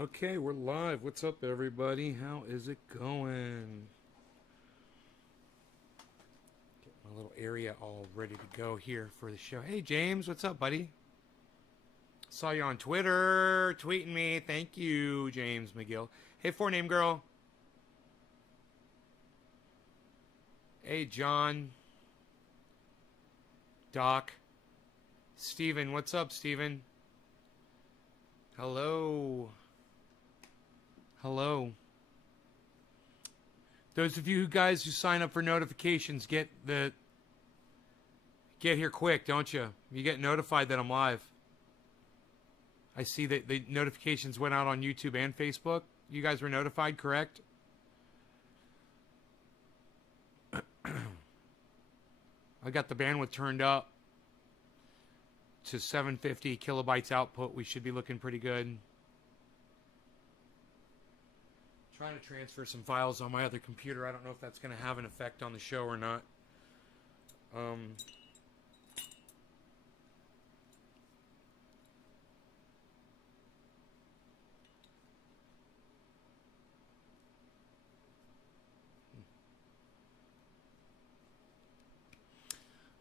Okay, we're live. What's up, everybody? How is it going? Get my little area all ready to go here for the show. Hey, James, what's up, buddy? Saw you on Twitter tweeting me. Thank you, James McGill. Hey, four name girl. Hey, John. Doc. Steven, what's up, Steven? Hello. Hello. Those of you guys who sign up for notifications get here quick, don't you? You get notified that I'm live. I see that the notifications went out on YouTube and Facebook. You guys were notified, correct? I got the bandwidth turned up to 750 kilobytes output. We should be looking pretty good. Trying to transfer some files on my other computer. I don't know if that's going to have an effect on the show or not.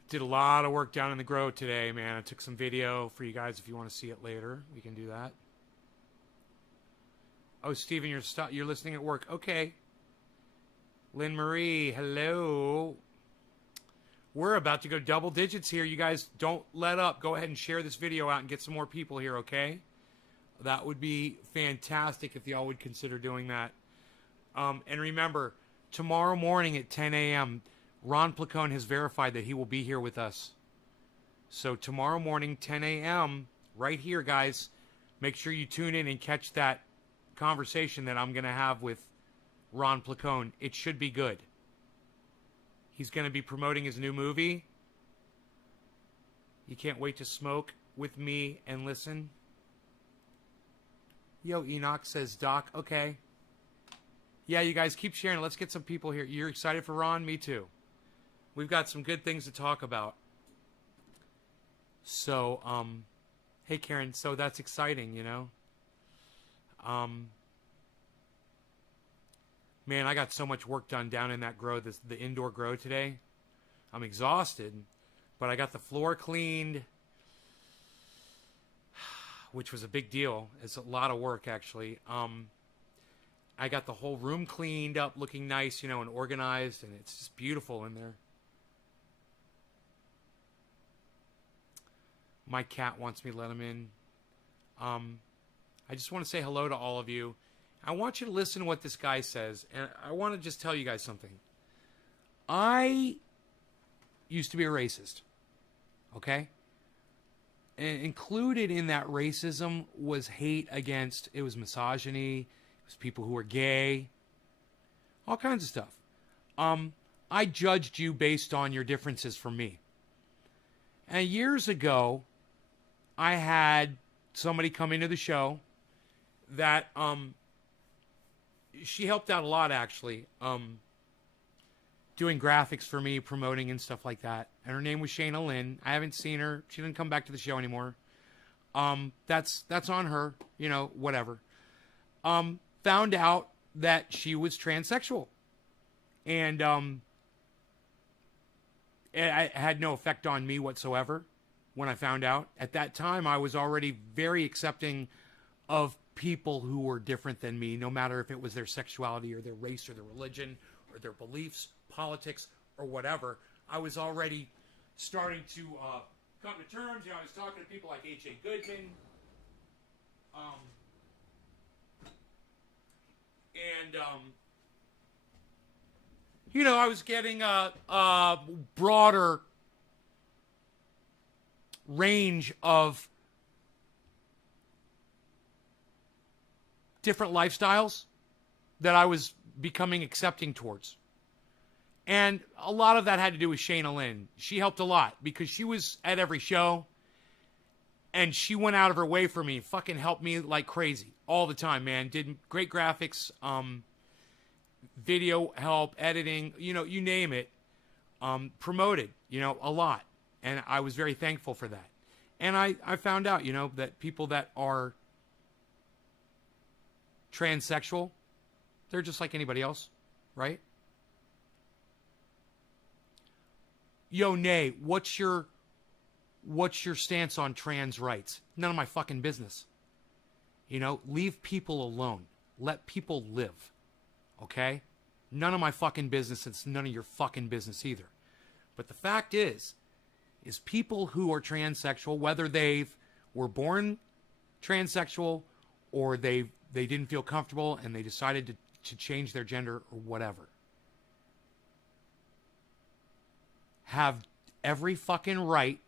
Did a lot of work down in the grow today, man. I took some video for you guys if you want to see it later. We can do that. Oh, Steven, you're listening at work. Okay. Lynn Marie, hello. We're about to go double digits here. You guys don't let up. Go ahead and share this video out and get some more people here, okay? That would be fantastic if y'all would consider doing that. And remember, tomorrow morning at 10 a.m., Ron Placone has verified that he will be here with us. So tomorrow morning, 10 a.m., right here, guys, make sure you tune in and catch that conversation that I'm going to have with Ron Placone. It should be good. He's going to be promoting his new movie. You can't wait to smoke with me and listen. Yo, Enoch says, Doc, okay. Yeah, you guys keep sharing. Let's get some people here. You're excited for Ron? Me too. We've got some good things to talk about. So, hey, Karen, so that's exciting, you know? Man, I got so much work done down in that grow, the indoor grow today. I'm exhausted, but I got the floor cleaned, which was a big deal. It's a lot of work, actually. I got the whole room cleaned up, looking nice, you know, and organized, and it's just beautiful in there. My cat wants me to let him in. I just want to say hello to all of you. I want you to listen to what this guy says, and I want to just tell you guys something. I used to be a racist, okay? And included in that racism was hate against, it was misogyny, it was people who were gay, all kinds of stuff. I judged you based on your differences from me. And years ago, I had somebody come into the show that she helped out a lot, actually, doing graphics for me, promoting and stuff like that. And her name was Shayna Lynn. I haven't seen her. She didn't come back to the show anymore. That's on her, you know, whatever. Found out that she was transsexual. And it had no effect on me whatsoever when I found out. At that time, I was already very accepting of people who were different than me, no matter if it was their sexuality or their race or their religion or their beliefs, politics, or whatever. I was already starting to come to terms. You know, I was talking to people like H.A. Goodman. You know, I was getting a broader range of different lifestyles that I was becoming accepting towards. And a lot of that had to do with Shayna Lynn. She helped a lot because she was at every show and she went out of her way for me, fucking helped me like crazy all the time, man. Did great graphics, video help, editing, you know, you name it, promoted, you know, a lot. And I was very thankful for that. And I found out, you know, that people that are transsexual, they're just like anybody else, right? Yo, Nay, what's your stance on trans rights? None of my fucking business. You know, leave people alone. Let people live. Okay? None of my fucking business. It's none of your fucking business either. But the fact is people who are transsexual, whether they were born transsexual or they didn't feel comfortable and they decided to change their gender or whatever, have every fucking right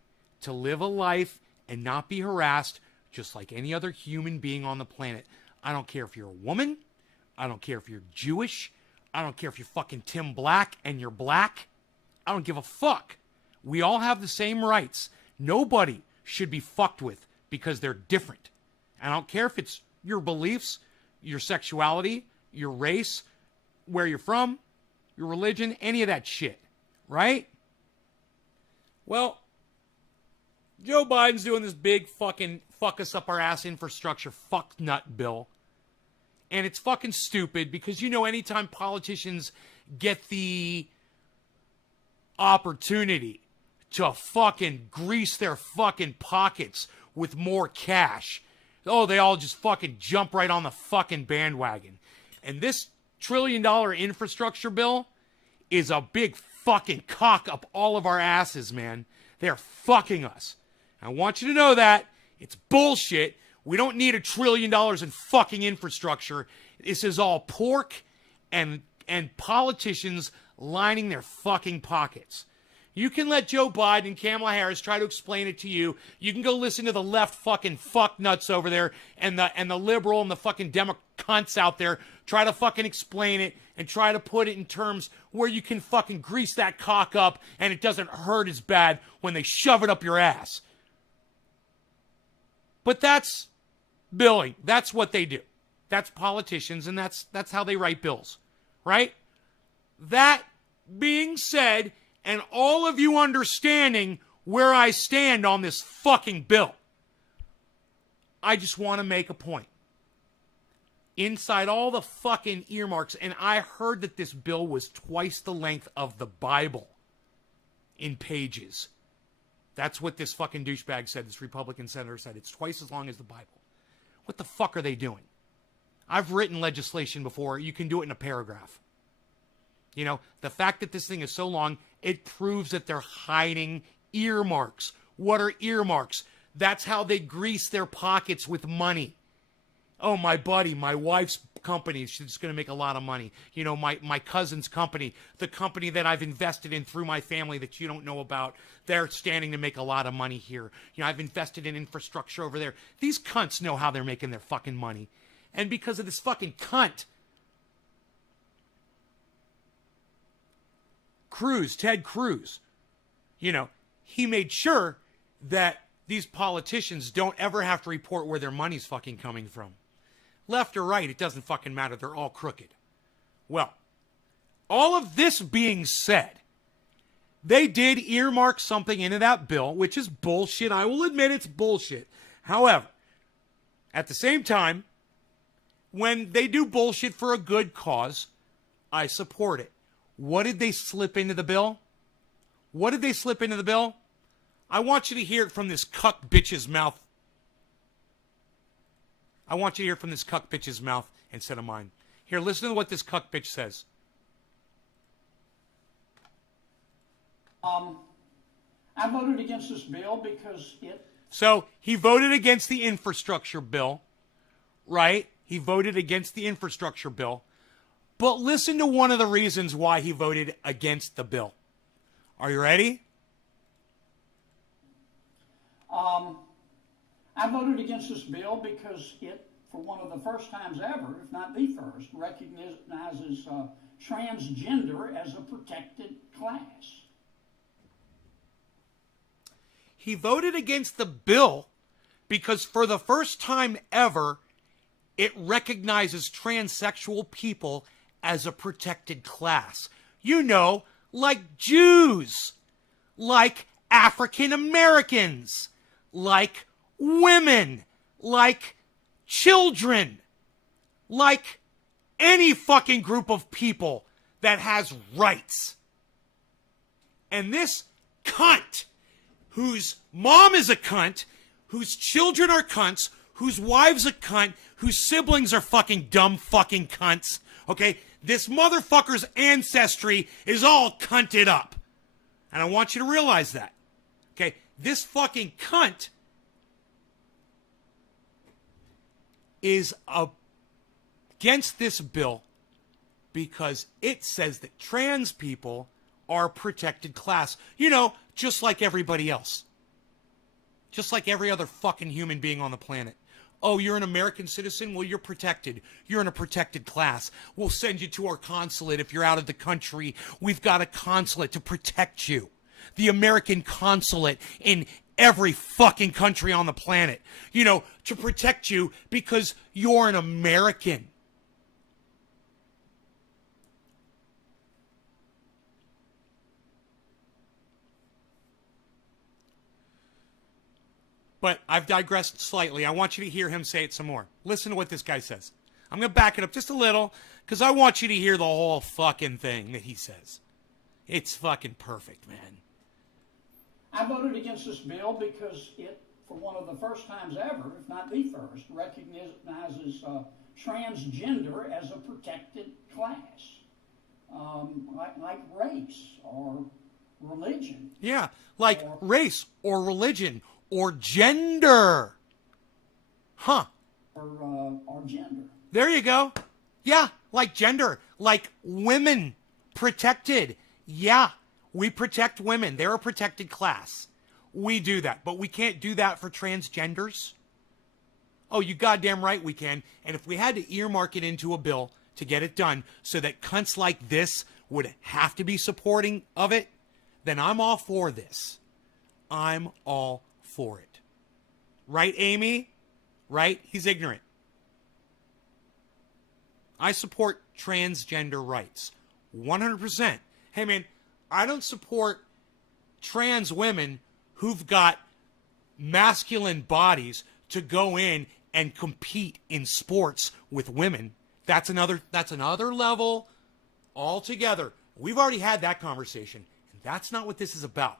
to live a life and not be harassed just like any other human being on the planet. I don't care if you're a woman. I don't care if you're Jewish. I don't care if you're fucking Tim Black and you're black. I don't give a fuck. We all have the same rights. Nobody should be fucked with because they're different. I don't care if it's your beliefs, your sexuality, your race, where you're from, your religion, any of that shit. Right? Well, Joe Biden's doing this big fucking fuck us up our ass infrastructure fuck nut bill. And it's fucking stupid because, you know, anytime politicians get the opportunity to fucking grease their fucking pockets with more cash, oh, they all just fucking jump right on the fucking bandwagon. And this $1 trillion infrastructure bill is a big fucking cock up all of our asses, man. They're fucking us. I want you to know that. It's bullshit. We don't need $1 trillion in fucking infrastructure. This is all pork and politicians lining their fucking pockets. You can let Joe Biden and Kamala Harris try to explain it to you. You can go listen to the left fucking fuck nuts over there and the liberal and the fucking Demo cunts out there try to fucking explain it and try to put it in terms where you can fucking grease that cock up and it doesn't hurt as bad when they shove it up your ass. But that's billing. That's what they do. That's politicians, and that's how they write bills, right? That being said, and all of you understanding where I stand on this fucking bill, I just want to make a point. Inside all the fucking earmarks, and I heard that this bill was twice the length of the Bible in pages. That's what this fucking douchebag said, this Republican senator said. It's twice as long as the Bible. What the fuck are they doing? I've written legislation before. You can do it in a paragraph. You know, the fact that this thing is so long, it proves that they're hiding earmarks. What are earmarks? That's how they grease their pockets with money. Oh, my buddy, my wife's company, she's going to make a lot of money. You know, my cousin's company, the company that I've invested in through my family that you don't know about, they're standing to make a lot of money here. You know, I've invested in infrastructure over there. These cunts know how they're making their fucking money. And because of this fucking cunt, Ted Cruz, you know, he made sure that these politicians don't ever have to report where their money's fucking coming from. Left or right, it doesn't fucking matter. They're all crooked. Well, all of this being said, they did earmark something into that bill, which is bullshit. I will admit it's bullshit. However, at the same time, when they do bullshit for a good cause, I support it. What did they slip into the bill? What did they slip into the bill? I want you to hear it from this cuck bitch's mouth. I want you to hear it from this cuck bitch's mouth instead of mine. Here, listen to what this cuck bitch says. I voted against this bill because it... So, he voted against the infrastructure bill, right? He voted against the infrastructure bill. But listen to one of the reasons why he voted against the bill. Are you ready? I voted against this bill because it, for one of the first times ever, if not the first, recognizes transgender as a protected class. He voted against the bill because for the first time ever, it recognizes transsexual people as a protected class. You know, like Jews, like African Americans, like women, like children, like any fucking group of people that has rights. And this cunt, whose mom is a cunt, whose children are cunts, whose wives are cunt, whose siblings are fucking dumb fucking cunts, okay? This motherfucker's ancestry is all cunted up. And I want you to realize that. Okay? This fucking cunt is against this bill because it says that trans people are a protected class. You know, just like everybody else. Just like every other fucking human being on the planet. Oh, you're an American citizen? Well, you're protected. You're in a protected class. We'll send you to our consulate if you're out of the country. We've got a consulate to protect you. The American consulate in every fucking country on the planet. You know, to protect you because you're an American. But I've digressed slightly. I want you to hear him say it some more. Listen to what this guy says. I'm going to back it up just a little because I want you to hear the whole fucking thing that he says. It's fucking perfect, man. I voted against this bill because it, for one of the first times ever, if not the first, recognizes transgender as a protected class, like race or religion. Yeah, like race or religion. Or gender. Huh. Or gender. There you go. Yeah, like gender. Like women. Protected. Yeah, we protect women. They're a protected class. We do that. But we can't do that for transgenders. Oh, you goddamn right we can. And if we had to earmark it into a bill to get it done so that cunts like this would have to be supporting of it, then I'm all for this. I'm all for it. Right, Amy? Right? He's ignorant. I support transgender rights. 100%. Hey, man, I don't support trans women who've got masculine bodies to go in and compete in sports with women. That's another level altogether. We've already had that conversation, and that's not what this is about.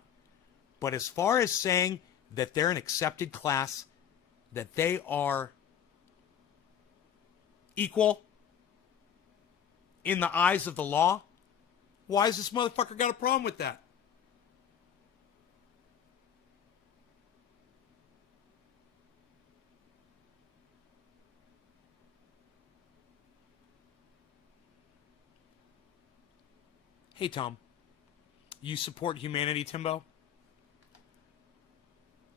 But as far as saying that they're an accepted class, that they are equal in the eyes of the law, why has this motherfucker got a problem with that? Hey, Tom. You support humanity, Timbo?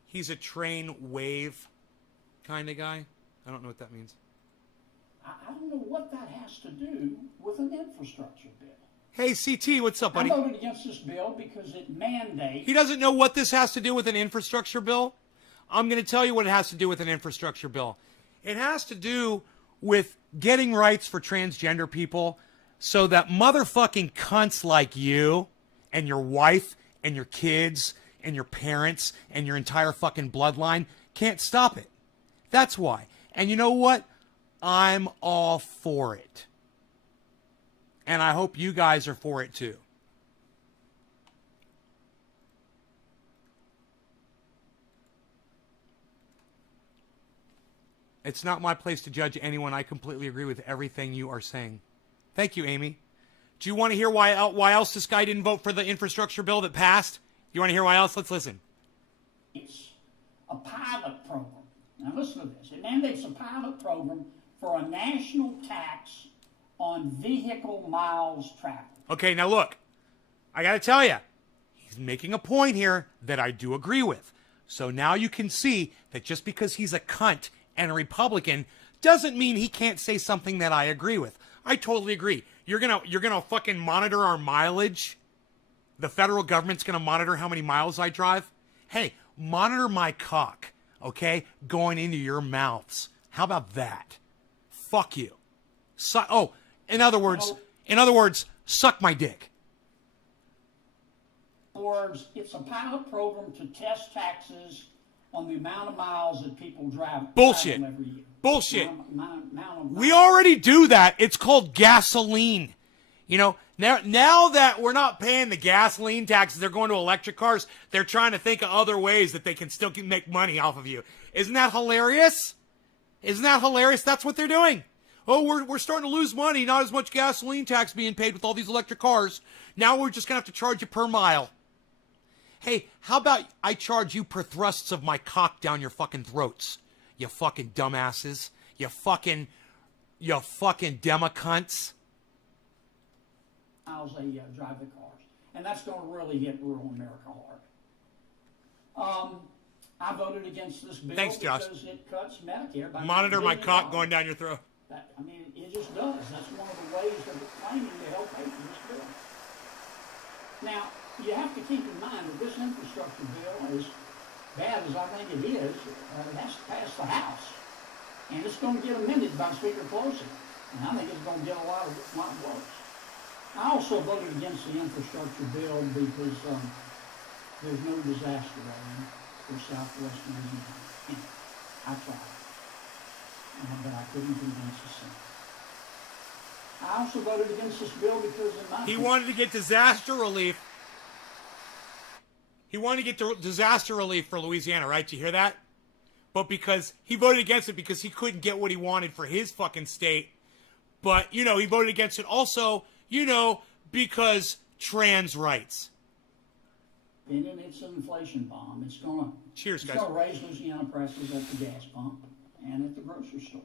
He's a train wave kind of guy. I don't know what that means. I don't know what that has to do with an infrastructure bill. Hey, CT, what's up, buddy? I voted against this bill because it mandates... He doesn't know what this has to do with an infrastructure bill? I'm going to tell you what it has to do with an infrastructure bill. It has to do with getting rights for transgender people so that motherfucking cunts like you and your wife and your kids and your parents and your entire fucking bloodline can't stop it. That's why. And you know what? I'm all for it. And I hope you guys are for it too. It's not my place to judge anyone. I completely agree with everything you are saying. Thank you, Amy. Do you want to hear why else this guy didn't vote for the infrastructure bill that passed? You want to hear why else? Let's listen. It's a pilot program. Now listen to this. It mandates a pilot program for a national tax on vehicle miles traveled. Okay, now look. I got to tell you. He's making a point here that I do agree with. So now you can see that just because he's a cunt and a Republican doesn't mean he can't say something that I agree with. I totally agree. You're gonna fucking monitor our mileage? The federal government's gonna monitor how many miles I drive? Hey, monitor my cock, okay? Going into your mouths. How about that? Fuck you. In other words, suck my dick. It's a pilot program to test taxes on the amount of miles that people drive. Bullshit. Every year. Bullshit. amount of We already do that. It's called gasoline. You know, now that we're not paying the gasoline taxes, they're going to electric cars. They're trying to think of other ways that they can still make money off of you. Isn't that hilarious? Isn't that hilarious? That's what they're doing. Oh, we're starting to lose money. Not as much gasoline tax being paid with all these electric cars. Now we're just going to have to charge you per mile. Hey, how about I charge you per thrusts of my cock down your fucking throats? You fucking dumbasses. You fucking democunts. Miles they drive the cars. And that's going to really hit rural America hard. I voted against this bill because it cuts Medicare by Monitor my cock going down your throat. I mean, it just does. That's one of the ways of it claiming to help pay for this bill. Now, you have to keep in mind that this infrastructure bill, as bad as I think it is, it has to pass the House. And it's going to get amended by Speaker Pelosi. And I think it's going to get a lot worse. I also voted against the infrastructure bill because there's no disaster aid for Southwest Louisiana. I tried. But I couldn't convince the Senate. I also voted against this bill because in my He wanted to get disaster relief. He wanted to get disaster relief for Louisiana, right? Did you hear that? But because he voted against it because he couldn't get what he wanted for his fucking state. But, you know, he voted against it also, you know, because trans rights. And it's an inflation bomb. It's going to raise Louisiana prices at the gas pump and at the grocery store.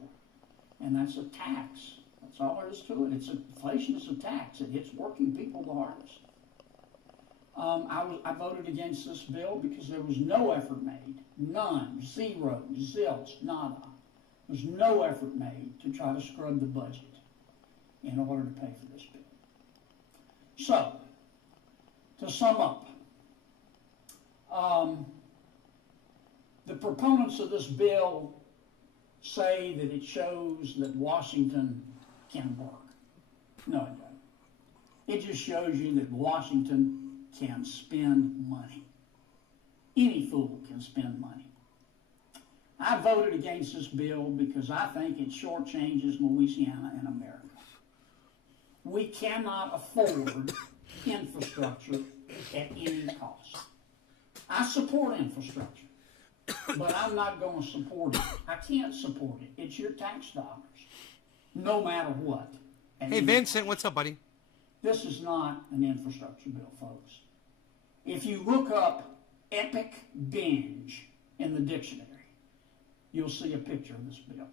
And that's a tax. That's all there is to it. Inflation is a tax. It hits working people the hardest. I voted against this bill because there was no effort made. None. Zero. Zilch. Nada. There was no effort made to try to scrub the budget in order to pay for this bill. So, to sum up, the proponents of this bill say that it shows that Washington can work. No, it doesn't. It just shows you that Washington can spend money. Any fool can spend money. I voted against this bill because I think it shortchanges Louisiana and America. We cannot afford infrastructure at any cost. I support infrastructure, but I'm not going to support it. I can't support it. It's your tax dollars, no matter what. Hey, Vincent, what's up, buddy? This is not an infrastructure bill, folks. If you look up epic binge in the dictionary, you'll see a picture of this bill.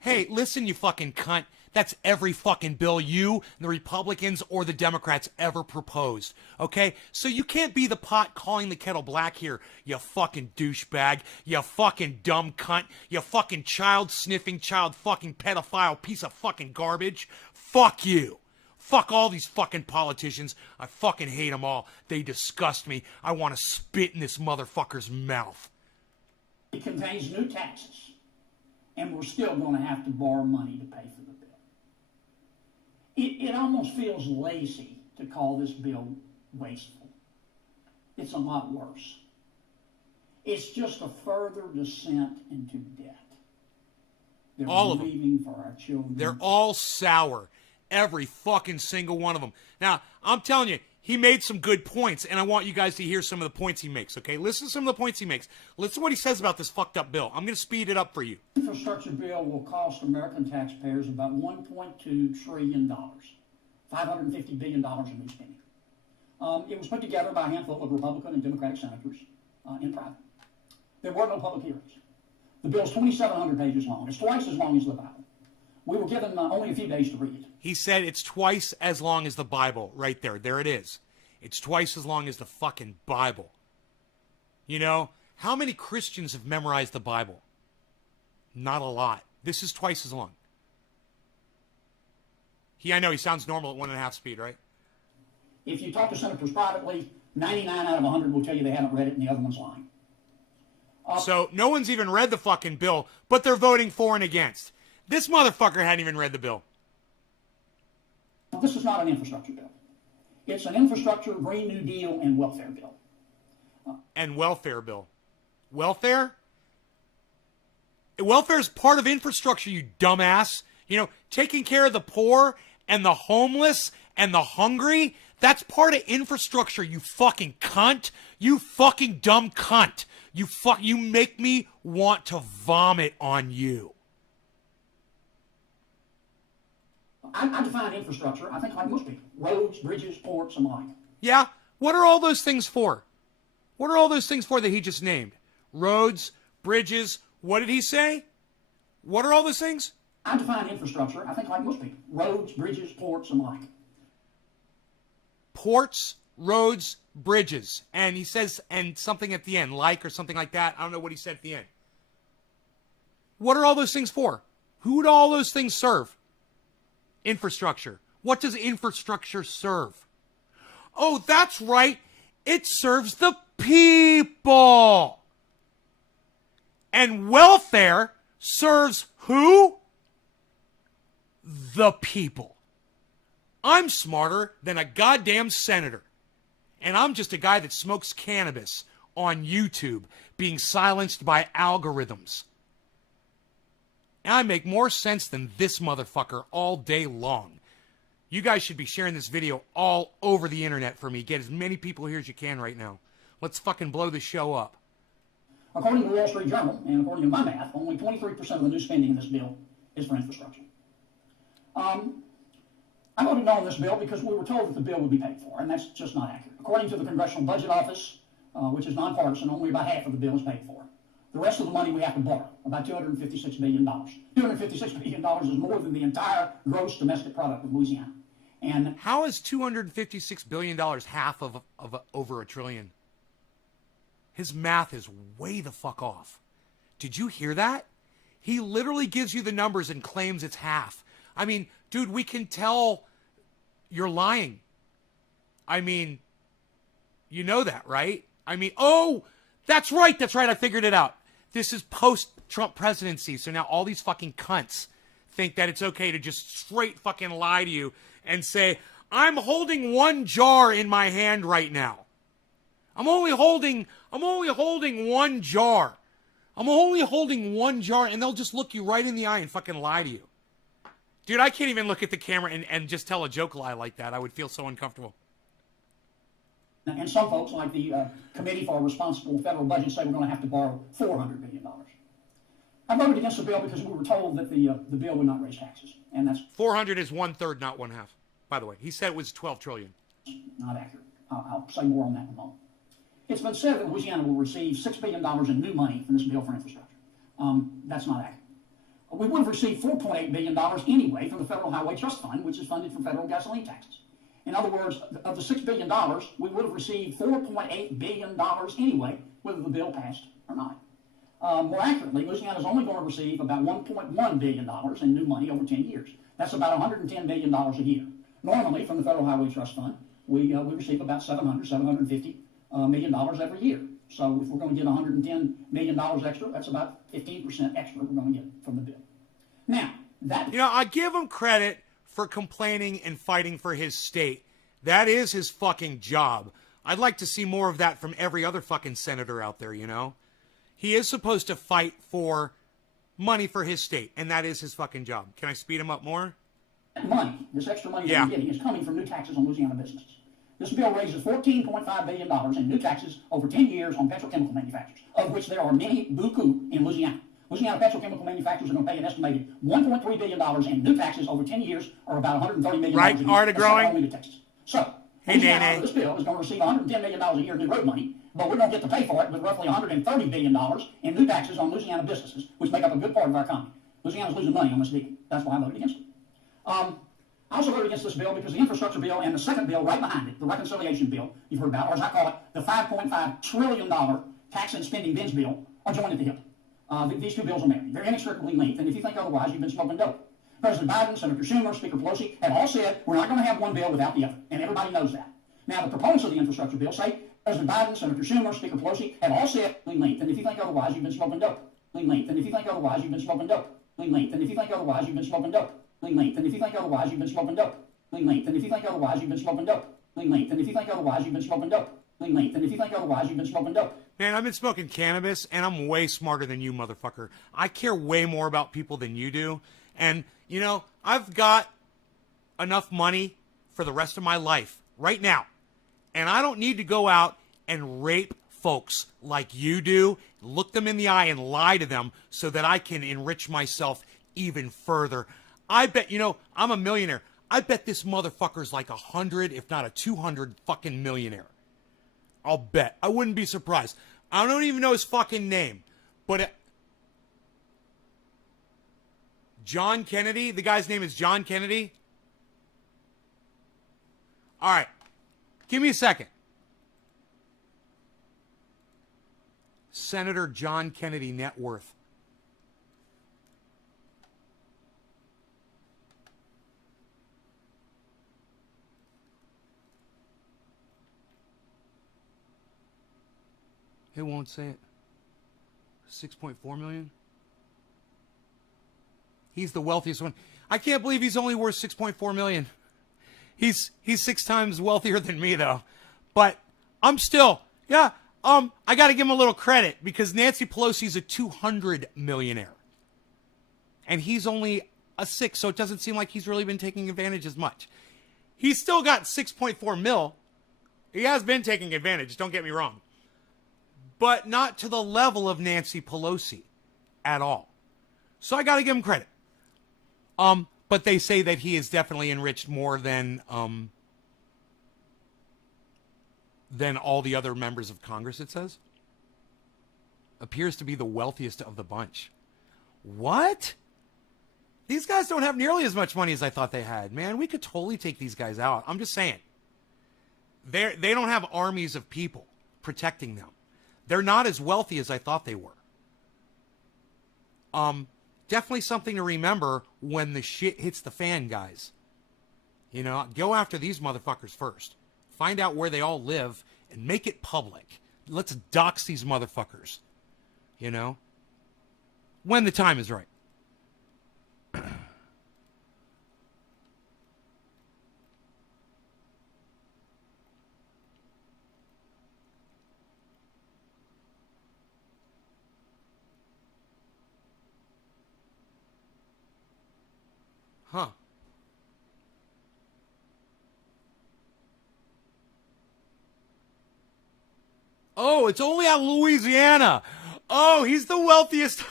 Hey, listen, you fucking cunt. That's every fucking bill you, the Republicans, or the Democrats ever proposed, okay? So you can't be the pot calling the kettle black here, you fucking douchebag, you fucking dumb cunt, you fucking child-sniffing, child-fucking pedophile piece of fucking garbage. Fuck you. Fuck all these fucking politicians. I fucking hate them all. They disgust me. I want to spit in this motherfucker's mouth. It contains new taxes, and we're still going to have to borrow money to pay for the bill. It almost feels lazy to call this bill wasteful. It's a lot worse. It's just a further descent into debt. They're all of them. Leaving for our children. They're all sour. Every fucking single one of them. Now, I'm telling you, he made some good points, and I want you guys to hear some of the points he makes, okay? Listen to some of the points he makes. Listen to what he says about this fucked up bill. I'm going to speed it up for you. The infrastructure bill will cost American taxpayers about $1.2 trillion, $550 billion in new spending. It was put together by a handful of Republican and Democratic senators in private. There were no public hearings. The bill's 2,700 pages long. It's twice as long as the Bible. We were given only a few days to read it. He said it's twice as long as the Bible. Right there. There it is. It's twice as long as the fucking Bible. You know, how many Christians have memorized the Bible? Not a lot. This is twice as long. I know, he sounds normal at 1.5 speed, right? If you talk to senators privately, 99 out of 100 will tell you they haven't read it and the other one's lying. So no one's even read the fucking bill, but they're voting for and against. This motherfucker hadn't even read the bill. This is not an infrastructure bill. It's an infrastructure, Green New Deal, and welfare bill. And welfare bill. Welfare? Welfare is part of infrastructure, you dumbass. You know, taking care of the poor and the homeless and the hungry, that's part of infrastructure, you fucking cunt. You fucking dumb cunt. You make me want to vomit on you. I define infrastructure, I think like most people. Roads, bridges, ports, and the like. Yeah? What are all those things for? What are all those things for that he just named? Roads, bridges, what did he say? What are all those things? I define infrastructure, I think like most people. Roads, bridges, ports, and the like. Ports, roads, bridges. And he says, and something at the end, like or something like that. I don't know what he said at the end. What are all those things for? Who do all those things serve? Infrastructure. What does infrastructure serve? Oh, that's right. It serves the people. And welfare serves who? The people. I'm smarter than a goddamn senator. And I'm just a guy that smokes cannabis on YouTube, being silenced by algorithms. And I make more sense than this motherfucker all day long. You guys should be sharing this video all over the internet for me. Get as many people here as you can right now. Let's fucking blow the show up. According to the Wall Street Journal, and according to my math, only 23% of the new spending in this bill is for infrastructure. I voted no on this bill because we were told that the bill would be paid for, and that's just not accurate. According to the Congressional Budget Office, which is nonpartisan, only about half of the bill is paid for. The rest of the money we have to borrow, about $256 billion. $256 billion is more than the entire gross domestic product of Louisiana. And how is $256 billion half of over a trillion? His math is way the fuck off. Did you hear that? He literally gives you the numbers and claims it's half. I mean, dude, we can tell you're lying. I mean, you know that, right? I mean, oh, that's right. I figured it out. This is post-Trump presidency, so now all these fucking cunts think that it's okay to just straight fucking lie to you and say, I'm holding one jar in my hand right now. I'm only holding one jar. I'm only holding one jar, and they'll just look you right in the eye and fucking lie to you. Dude, I can't even look at the camera and just tell a joke lie like that. I would feel so uncomfortable. And some folks, like the Committee for a Responsible Federal Budget, say we're going to have to borrow $400 billion. I voted against the bill because we were told that the bill would not raise taxes. And that's 400 is 1/3, not 1/2. By the way, he said it was 12 trillion. Not accurate. I'll say more on that in a moment. It's been said that Louisiana will receive $6 billion in new money from this bill for infrastructure. That's not accurate. We would have received $4.8 billion anyway from the Federal Highway Trust Fund, which is funded from federal gasoline taxes. In other words, of the $6 billion, we would have received $4.8 billion anyway, whether the bill passed or not. More accurately, Louisiana is only going to receive about $1.1 billion in new money over 10 years. That's about $110 million a year. Normally, from the Federal Highway Trust Fund, we receive about $750 million every year. So if we're going to get $110 million extra, that's about 15% extra we're going to get from the bill. Now, that... You know, I give him credit for complaining and fighting for his state. That is his fucking job. I'd like to see more of that from every other fucking senator out there, you know? He is supposed to fight for money for his state, and that is his fucking job. Can I speed him up more? Money, this extra money that we're getting, is coming from new taxes on Louisiana businesses. This bill raises $14.5 billion in new taxes over 10 years on petrochemical manufacturers, of which there are many, beaucoup, in Louisiana. Louisiana petrochemical manufacturers are going to pay an estimated $1.3 billion in new taxes over 10 years, or about $130 million right, a year. Art of growing. Only to Texas. So, Louisiana, this bill is going to receive $110 million a year in new road money, but we're going to get to pay for it with roughly $130 billion in new taxes on Louisiana businesses, which make up a good part of our economy. Louisiana's losing money on this deal. That's why I voted against it. I also voted against this bill because the infrastructure bill and the second bill right behind it, the reconciliation bill you've heard about, or as I call it, the $5.5 trillion tax and spending binge bill, are joined at the hip. These two bills are married. They're inextricably linked, and if you think otherwise, you've been smoking dope. President Biden, Senator Schumer, Speaker Pelosi have all said we're not going to have one bill without the other, and everybody knows that. Now, the proponents of the infrastructure bill say President Biden, Senator Schumer, Speaker Pelosi have all said linked, and if you think otherwise, you've been smoking dope. Linked, and if you think otherwise, you've been smoking dope. Linked, and if you think otherwise, you've been smoking dope. Linked, and if you think otherwise, you've been smoking dope. Linked, and if you think otherwise, you've been smoking dope. Linked, and if you think otherwise, you've been smoking dope. length. And if you think otherwise, you've been smoking dope. Man, I've been smoking cannabis, and I'm way smarter than you, motherfucker. I care way more about people than you do. And, you know, I've got enough money for the rest of my life right now. And I don't need to go out and rape folks like you do, look them in the eye and lie to them so that I can enrich myself even further. I bet, you know, I'm a millionaire. I bet this motherfucker's like 100, if not a 200 fucking millionaire. I'll bet. I wouldn't be surprised. I don't even know his fucking name. But John Kennedy? The guy's name is John Kennedy? All right. Give me a second. Senator John Kennedy net worth. It won't say it. 6.4 million? He's the wealthiest one. I can't believe he's only worth 6.4 million. He's 6 times wealthier than me, though. But I'm still, I got to give him a little credit because Nancy Pelosi's a 200 millionaire. And he's only a 6, so it doesn't seem like he's really been taking advantage as much. He's still got 6.4 mil. He has been taking advantage, don't get me wrong. But not to the level of Nancy Pelosi at all. So I got to give him credit. But they say that he is definitely enriched more than all the other members of Congress, it says. Appears to be the wealthiest of the bunch. What? These guys don't have nearly as much money as I thought they had. Man, we could totally take these guys out. I'm just saying. They don't have armies of people protecting them. They're not as wealthy as I thought they were. Definitely something to remember when the shit hits the fan, guys. You know, go after these motherfuckers first. Find out where they all live and make it public. Let's dox these motherfuckers. You know? When the time is right. Huh. Oh, it's only out of Louisiana. Oh, he's the wealthiest.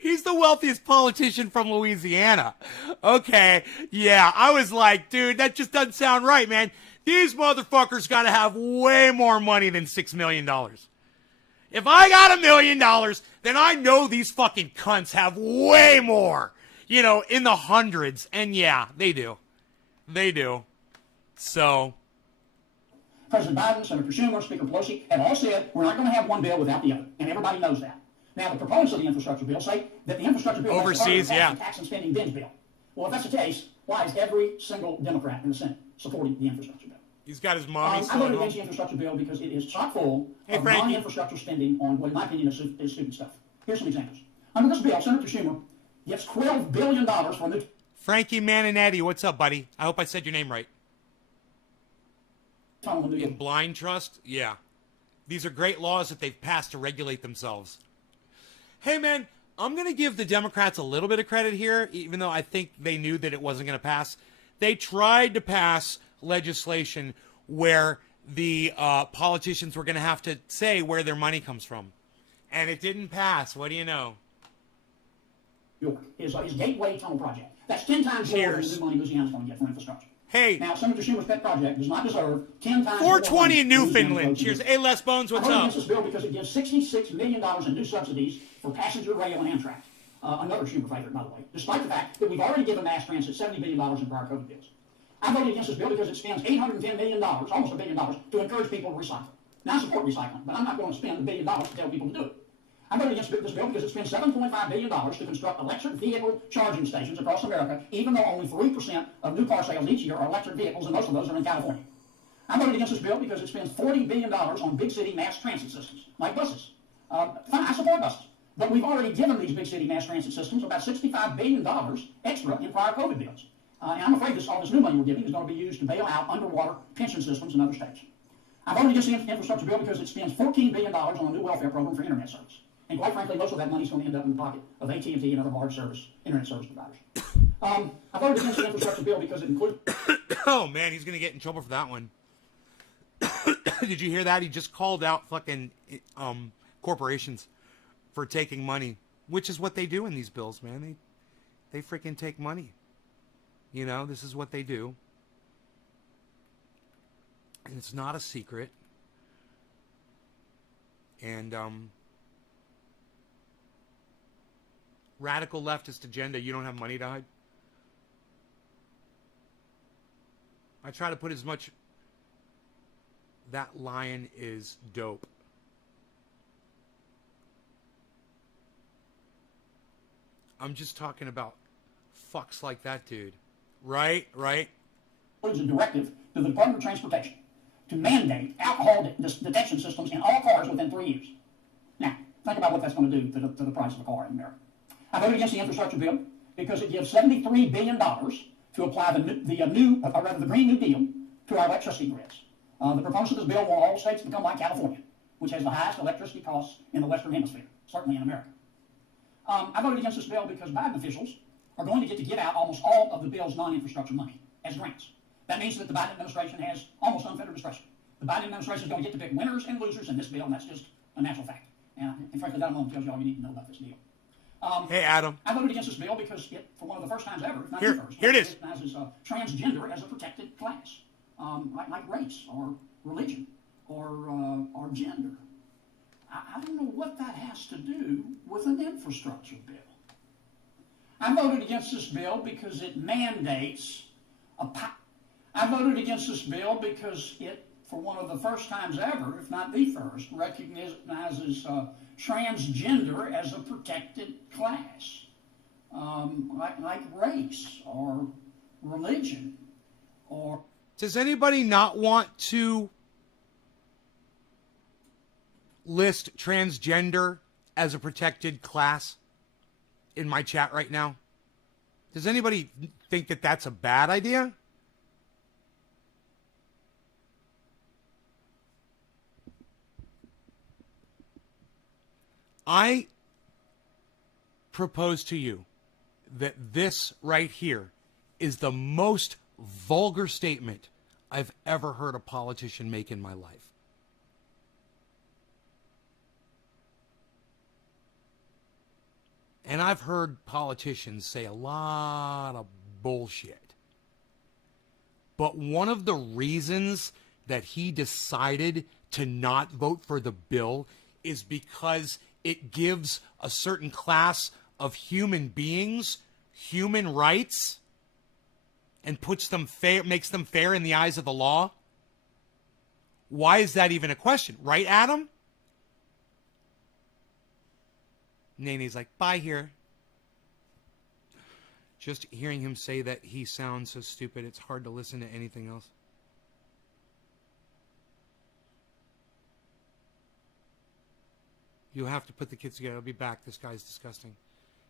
He's the wealthiest politician from Louisiana. Okay. Yeah, I was like, dude, that just doesn't sound right, man. These motherfuckers got to have way more money than $6 million. If I got $1 million, then I know these fucking cunts have way more. You know, in the hundreds. And yeah, they do. They do. So. President Biden, Senator Schumer, Speaker Pelosi have all said we're not going to have one bill without the other. And everybody knows that. Now, the proponents of the infrastructure bill say that the infrastructure bill overseas, is a tax and spending binge bill. Well, if that's the case, why is every single Democrat in the Senate supporting the infrastructure bill? He's got his mommy. I voted against the infrastructure bill because it is chock full of non-infrastructure spending on what, in my opinion, is stupid stuff. Here's some examples. Under this bill, Senator Schumer gets $12 billion for a new... Frankie Maninetti, what's up, buddy? I hope I said your name right. In blind trust? Yeah. These are great laws that they've passed to regulate themselves. Hey, man, I'm going to give the Democrats a little bit of credit here, even though I think they knew that it wasn't going to pass. They tried to pass legislation where the politicians were going to have to say where their money comes from. And it didn't pass. What do you know? His Gateway Tunnel project. That's 10 times more than the money Louisiana's going to get for infrastructure. Hey. Now, Senator Schumer's pet project does not deserve 10 times 420 in Newfoundland. Cheers. Hey, Les Bones, what's up? I voted against this bill because it gives $66 million in new subsidies for passenger rail and Amtrak. Another Schumer favorite, by the way, despite the fact that we've already given mass transit $70 billion in prior COVID bills. I voted against this bill because it spends $810 million, almost $1 billion, to encourage people to recycle. Now, I support recycling, but I'm not going to spend $1 billion to tell people to do it. I voted against this bill because it spends $7.5 billion to construct electric vehicle charging stations across America, even though only 3% of new car sales each year are electric vehicles, and most of those are in California. I voted against this bill because it spends $40 billion on big city mass transit systems, like buses. Fine, I support buses. But we've already given these big city mass transit systems about $65 billion extra in prior COVID bills. And I'm afraid all this new money we're giving is going to be used to bail out underwater pension systems in other states. I voted against the infrastructure bill because it spends $14 billion on a new welfare program for internet service. And quite frankly, most of that money is going to end up in the pocket of AT&T and other large internet service providers. I voted against the infrastructure bill because it includes... Oh, man, he's going to get in trouble for that one. Did you hear that? He just called out fucking corporations for taking money, which is what they do in these bills, man. They freaking take money. You know, this is what they do. And it's not a secret. And radical leftist agenda, you don't have money to hide. I try to put as much... That lion is dope. I'm just talking about fucks like that, dude. Right? Includes a directive to the Department of Transportation to mandate alcohol detection systems in all cars within 3 years. Now, think about what that's going to do to the price of a car in America. I voted against the infrastructure bill because it gives $73 billion to apply the Green New Deal to our electricity grids. The proponents of this bill want all states to become like California, which has the highest electricity costs in the Western Hemisphere, certainly in America. I voted against this bill because Biden officials are going to get out almost all of the bill's non-infrastructure money as grants. That means that the Biden administration has almost unfettered discretion. The Biden administration is going to get to pick winners and losers in this bill, and that's just a natural fact. And frankly, that alone tells you all you need to know about this deal. Hey, Adam. I voted against this bill because it, for one of the first times ever, if not Here, the first, here it is. recognizes transgender as a protected class, like race or religion or gender. I don't know what that has to do with an infrastructure bill. I voted against this bill because it mandates I voted against this bill because it, for one of the first times ever, if not the first, recognizes transgender as a protected class, like race or religion or... Does anybody not want to list transgender as a protected class in my chat right now? Does anybody think that that's a bad idea? I propose to you that this right here is the most vulgar statement I've ever heard a politician make in my life. And I've heard politicians say a lot of bullshit. But one of the reasons that he decided to not vote for the bill is because it gives a certain class of human beings human rights and puts them fair, makes them fair in the eyes of the law. Why is that even a question? Right, Adam? Nene's like, bye here. Just hearing him say that, he sounds so stupid, it's hard to listen to anything else. You'll have to put the kids together. I'll be back. This guy's disgusting.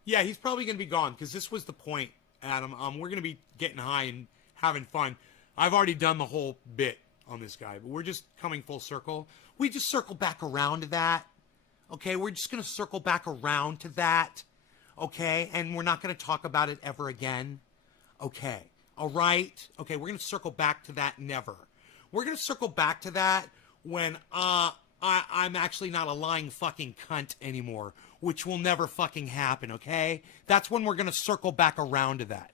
Yeah, he's probably going to be gone because this was the point, Adam. We're going to be getting high and having fun. I've already done the whole bit on this guy, but we're just coming full circle. We just circle back around to that. Okay, we're just going to circle back around to that. Okay, and we're not going to talk about it ever again. Okay, all right? Okay, we're going to circle back to that never. We're going to circle back to that when I'm actually not a lying fucking cunt anymore, which will never fucking happen, okay? That's when we're going to circle back around to that.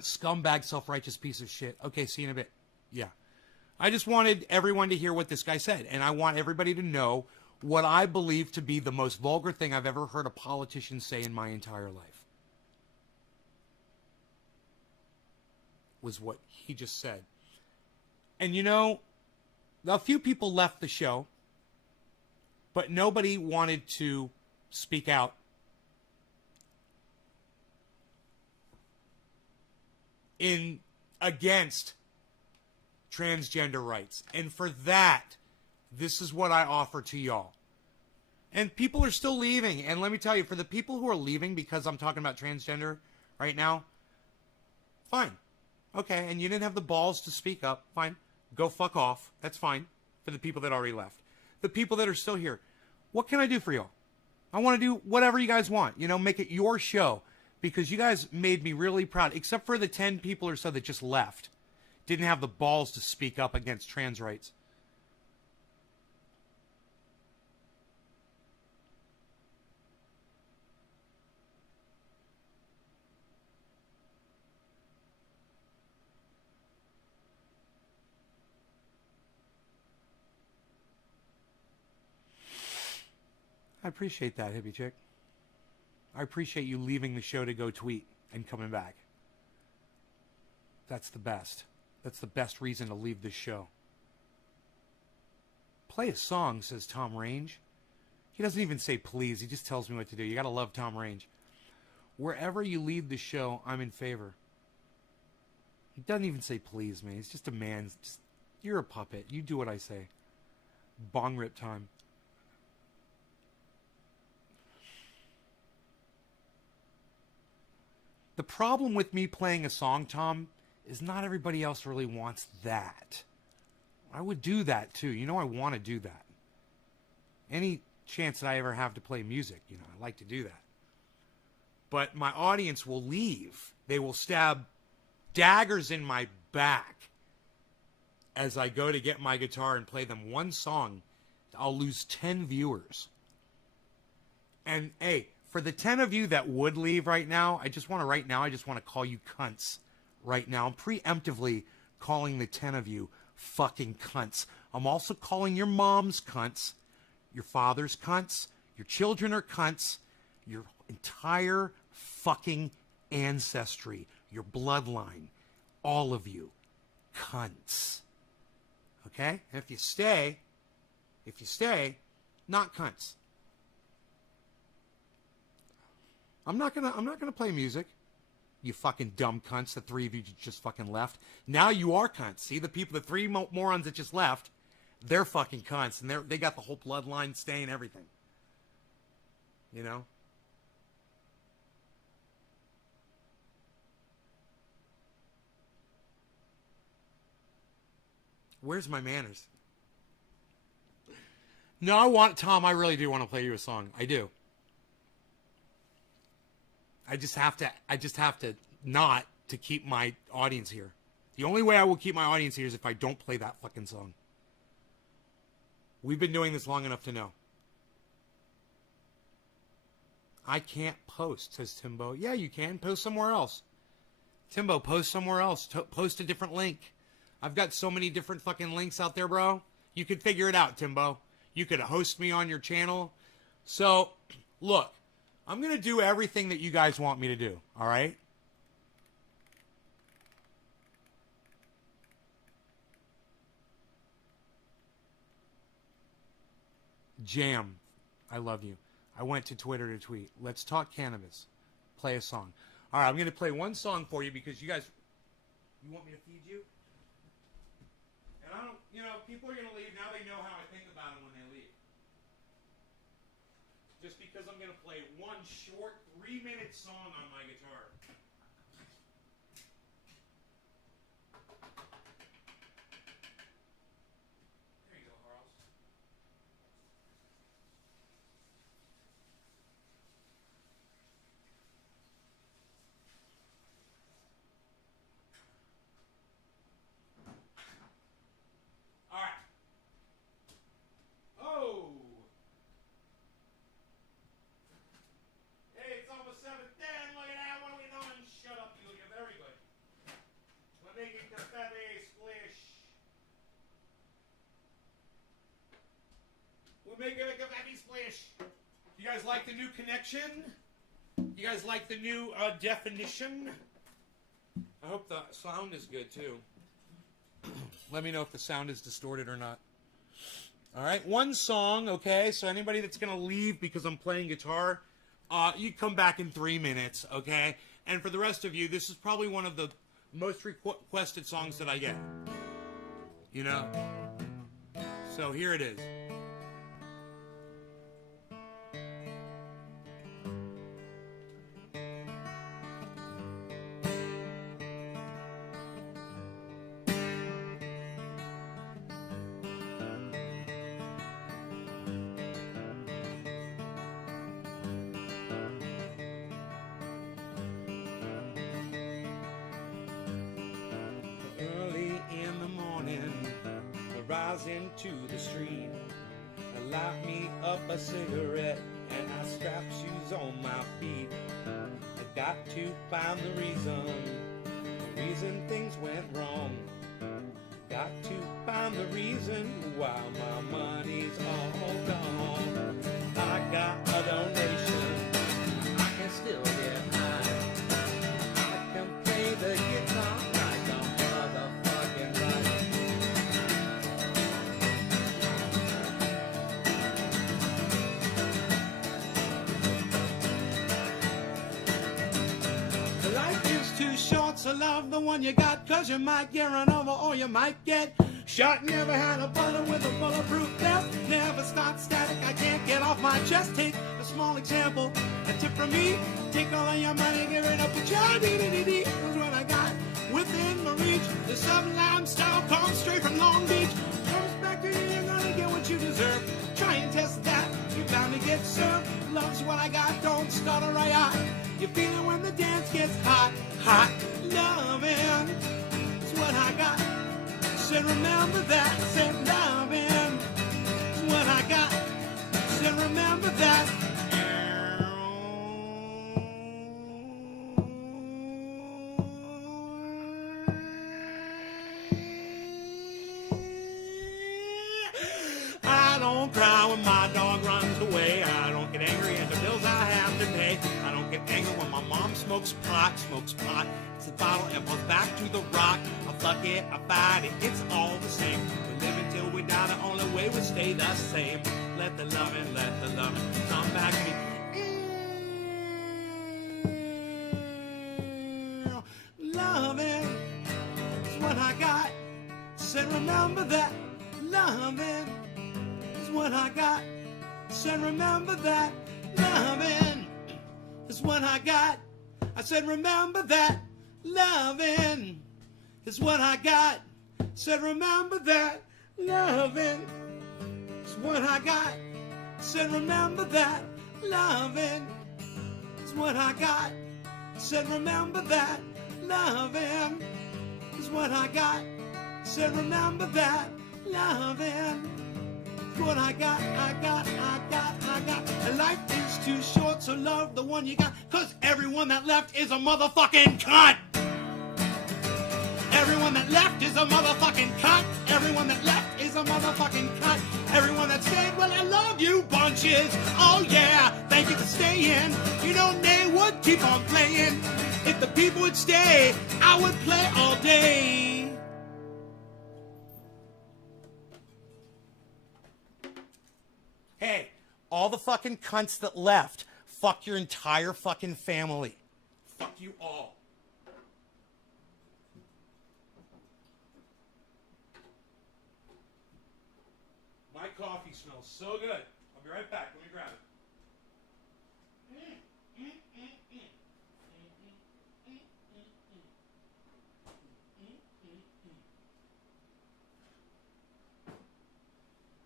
Scumbag, self-righteous piece of shit. Okay, see you in a bit. Yeah. I just wanted everyone to hear what this guy said, and I want everybody to know what I believe to be the most vulgar thing I've ever heard a politician say in my entire life. Was what he just said. And you know, a few people left the show, but nobody wanted to speak out. Against transgender rights. And for that, this is what I offer to y'all. And people are still leaving. And let me tell you, for the people who are leaving because I'm talking about transgender right now, fine. Okay, and you didn't have the balls to speak up. Fine. Go fuck off. That's fine for the people that already left. The people that are still here, what can I do for y'all? I want to do whatever you guys want. You know, make it your show. Because you guys made me really proud. Except for the 10 people or so that just left. Didn't have the balls to speak up against trans rights. I appreciate that, hippie chick. I appreciate you leaving the show to go tweet and coming back. That's the best. That's the best reason to leave this show. Play a song, says Tom Range. He doesn't even say please. He just tells me what to do. You got to love Tom Range. Wherever you leave the show, I'm in favor. He doesn't even say please, man. He's just a man. You're a puppet. You do what I say. Bong rip time. The problem with me playing a song, Tom, is not everybody else really wants that. I would do that too. You know I want to do that. Any chance that I ever have to play music, you know, I like to do that. But my audience will leave. They will stab daggers in my back as I go to get my guitar and play them one song. I'll lose 10 viewers. And hey, for the 10 of you that would leave right now, I just want to call you cunts right now. I'm preemptively calling the 10 of you fucking cunts. I'm also calling your moms cunts, your fathers cunts, your children are cunts, your entire fucking ancestry, your bloodline, all of you cunts. Okay? And if you stay, not cunts. I'm not gonna play music. You fucking dumb cunts. The 3 of you just fucking left. Now you are cunts. See, the 3 morons that just left, they're fucking cunts, and they got the whole bloodline staying, everything. You know. Where's my manners? No, Tom, I really do want to play you a song. I do. I just have to not to keep my audience here. The only way I will keep my audience here is if I don't play that fucking song. We've been doing this long enough to know. I can't post, says Timbo. Yeah, you can. Post somewhere else. Timbo, post somewhere else. Post a different link. I've got so many different fucking links out there, bro. You could figure it out, Timbo. You could host me on your channel. So, look. I'm going to do everything that you guys want me to do, all right? Jam, I love you. I went to Twitter to tweet. Let's talk cannabis. Play a song. All right, I'm going to play one song for you because you guys, you want me to feed you? And I don't, you know, people are going to leave. Now they know how I think about them when they leave. Just because I'm going to play one short 3-minute song on my guitar. There you go, Charles. All right. Oh! Hey, it's almost 7:10. Look at that. What are we doing? Shut up, you. You're very good. We're making the Cafe Splish. We're making a Cafe Splish. You guys like the new connection? You guys like the new definition? I hope the sound is good, too. Let me know if the sound is distorted or not. All right, one song, okay? So anybody that's going to leave because I'm playing guitar, you come back in 3 minutes, okay? And for the rest of you, this is probably one of the most requested songs that I get. You know? So here it is. cars into the street. I light me up a cigarette and I strap shoes on my feet. I got to find the reason things went wrong. Got to find the reason why my money's all gone. I got a donation, I can still get high. I can play the guitar like a motherfucking rock. Life is too short, so love the one you got, 'cause you might get run over or you might get shot. Never had a bullet with a bulletproof vest. Never start static, I can't get off my chest. Take a small example, a tip from me. Take all of your money, give it up with your dee-dee-dee-dee. That's what I got within my reach. The sublime style comes straight from Long Beach. Comes back to you, you're gonna get what you deserve. Try and test that, you're bound to get served. Love's what I got, don't stutter right out. You feel it when the dance gets hot, hot. Loving is what I got. Said remember that. Said loving is what I got. Said remember that. I don't cry when my dog runs away. I don't get angry at the bills I have to pay. I don't get angry when my mom smokes pot. It's the bottle and goes back to the rock. I fuck it, I fight it, it's all the same. We live until we die, the only way we stay the same. Let the loving come back to me. Loving is what I got. Said remember that. Loving is what I got. Said remember that. Loving is what I got. I said remember that. Loving is what I got. Said remember that. Loving is what I got. Said remember that. Loving is what I got. Said remember that. Loving is what I got. Said remember that. Loving is what I got. I got. And life is too short, so love the one you got. 'Cause everyone that left is a motherfucking cunt. Everyone that left is a motherfucking cunt. Everyone that left is a motherfucking cunt. Everyone that stayed, well, I love you bunches. Oh yeah, thank you for staying. You know they would keep on playing. If the people would stay, I would play all day. Hey, all the fucking cunts that left, fuck your entire fucking family. Fuck you all. My coffee smells so good. I'll be right back. Let me grab it.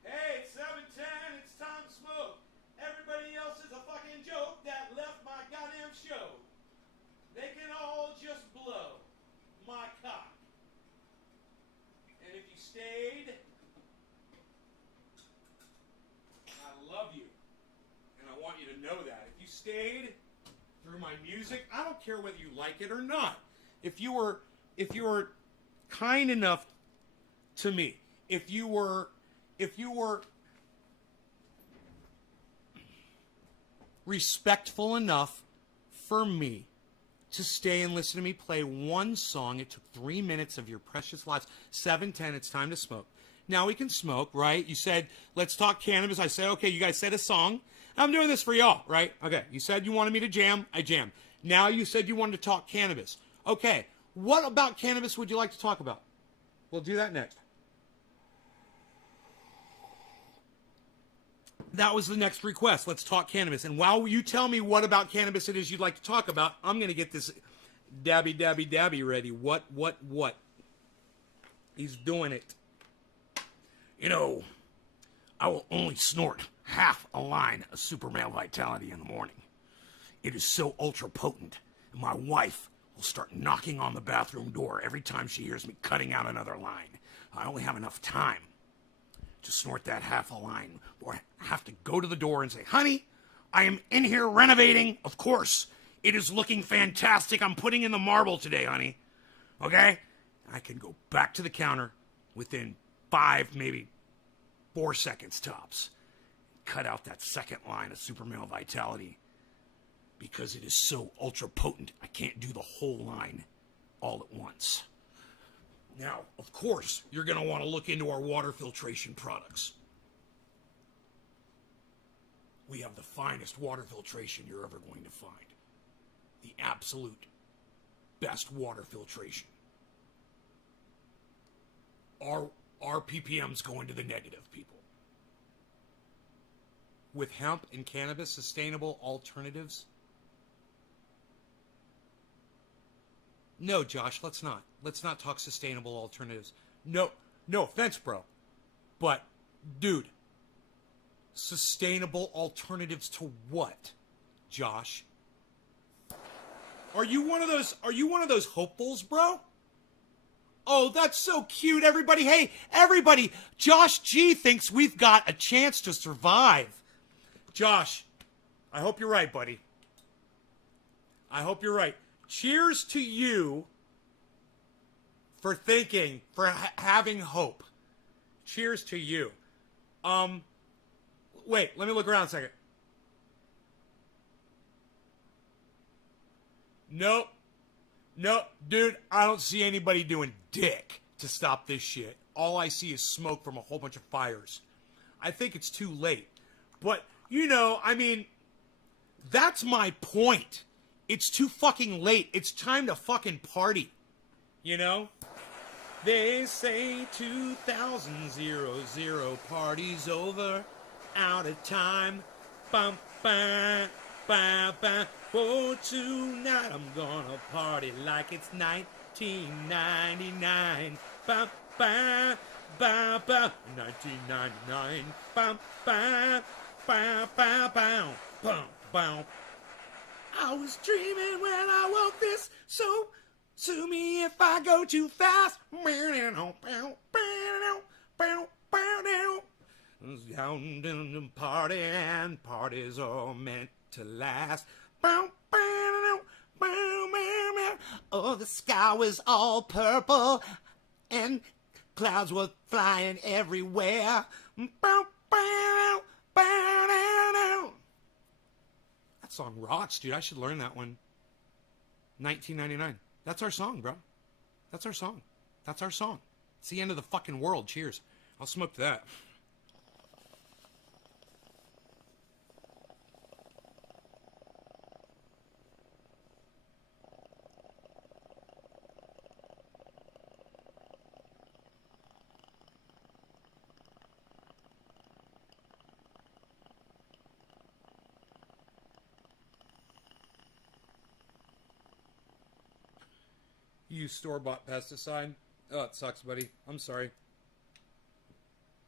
Hey, it's 7:10. It's time to smoke. Everybody else is a fucking joke that left my goddamn show. They can all just blow my cock. And if you stayed, I love you. And I want you to know that. If you stayed through my music, I don't care whether you like it or not. If you were kind enough to me, if you were respectful enough for me to stay and listen to me play one song. It took 3 minutes of your precious lives. 7:10, it's time to smoke. Now we can smoke, right? You said, let's talk cannabis. I said, okay, you guys said a song. I'm doing this for y'all, right? Okay, you said you wanted me to jam. I jammed. Now you said you wanted to talk cannabis. Okay, what about cannabis would you like to talk about? We'll do that next. That was the next request. Let's talk cannabis. And while you tell me what about cannabis it is you'd like to talk about, I'm going to get this dabby ready. What? He's doing it. You know, I will only snort half a line of super male vitality in the morning. It is so ultra potent. And my wife will start knocking on the bathroom door every time she hears me cutting out another line. I only have enough time to snort that half a line, or have to go to the door and say, honey, I am in here renovating. Of course, it is looking fantastic. I'm putting in the marble today, honey. Okay? I can go back to the counter within 5, maybe 4 seconds tops. Cut out that second line of Super Male Vitality because it is so ultra potent. I can't do the whole line all at once. Now, of course, you're going to want to look into our water filtration products. We have the finest water filtration you're ever going to find. The absolute best water filtration. Our ppm's going to the negative, people. With hemp and cannabis sustainable alternatives? No, Josh, let's not. Let's not talk sustainable alternatives. No offense, bro. But, dude, sustainable alternatives to what, Josh? Are you one of those hopefuls, bro? Oh, that's so cute, everybody. Hey, everybody, Josh G thinks we've got a chance to survive. Josh, I hope you're right, buddy. I hope you're right. Cheers to you for thinking, for having hope. Cheers to you. Wait, let me look around a second. Nope, dude, I don't see anybody doing dick to stop this shit. All I see is smoke from a whole bunch of fires. I think it's too late. But, I mean, that's my point. It's too fucking late. It's time to fucking party. They say 2000 party's over, out of time. Bum, bum, bum, bum. Oh, tonight I'm gonna party like it's 1999. Bum, bum, bum, bum. 1999. Bum, bum, bum, bum, bum, bum, bum. I was dreaming when I woke this, so sue me if I go too fast. Down in the party, and parties are meant to last. Oh, the sky was all purple, and clouds were flying everywhere. That song rocks, dude. I should learn that one. 1999. That's our song, bro. That's our song. That's our song. It's the end of the fucking world. Cheers. I'll smoke that. You use store-bought pesticide? Oh, it sucks, buddy. I'm sorry.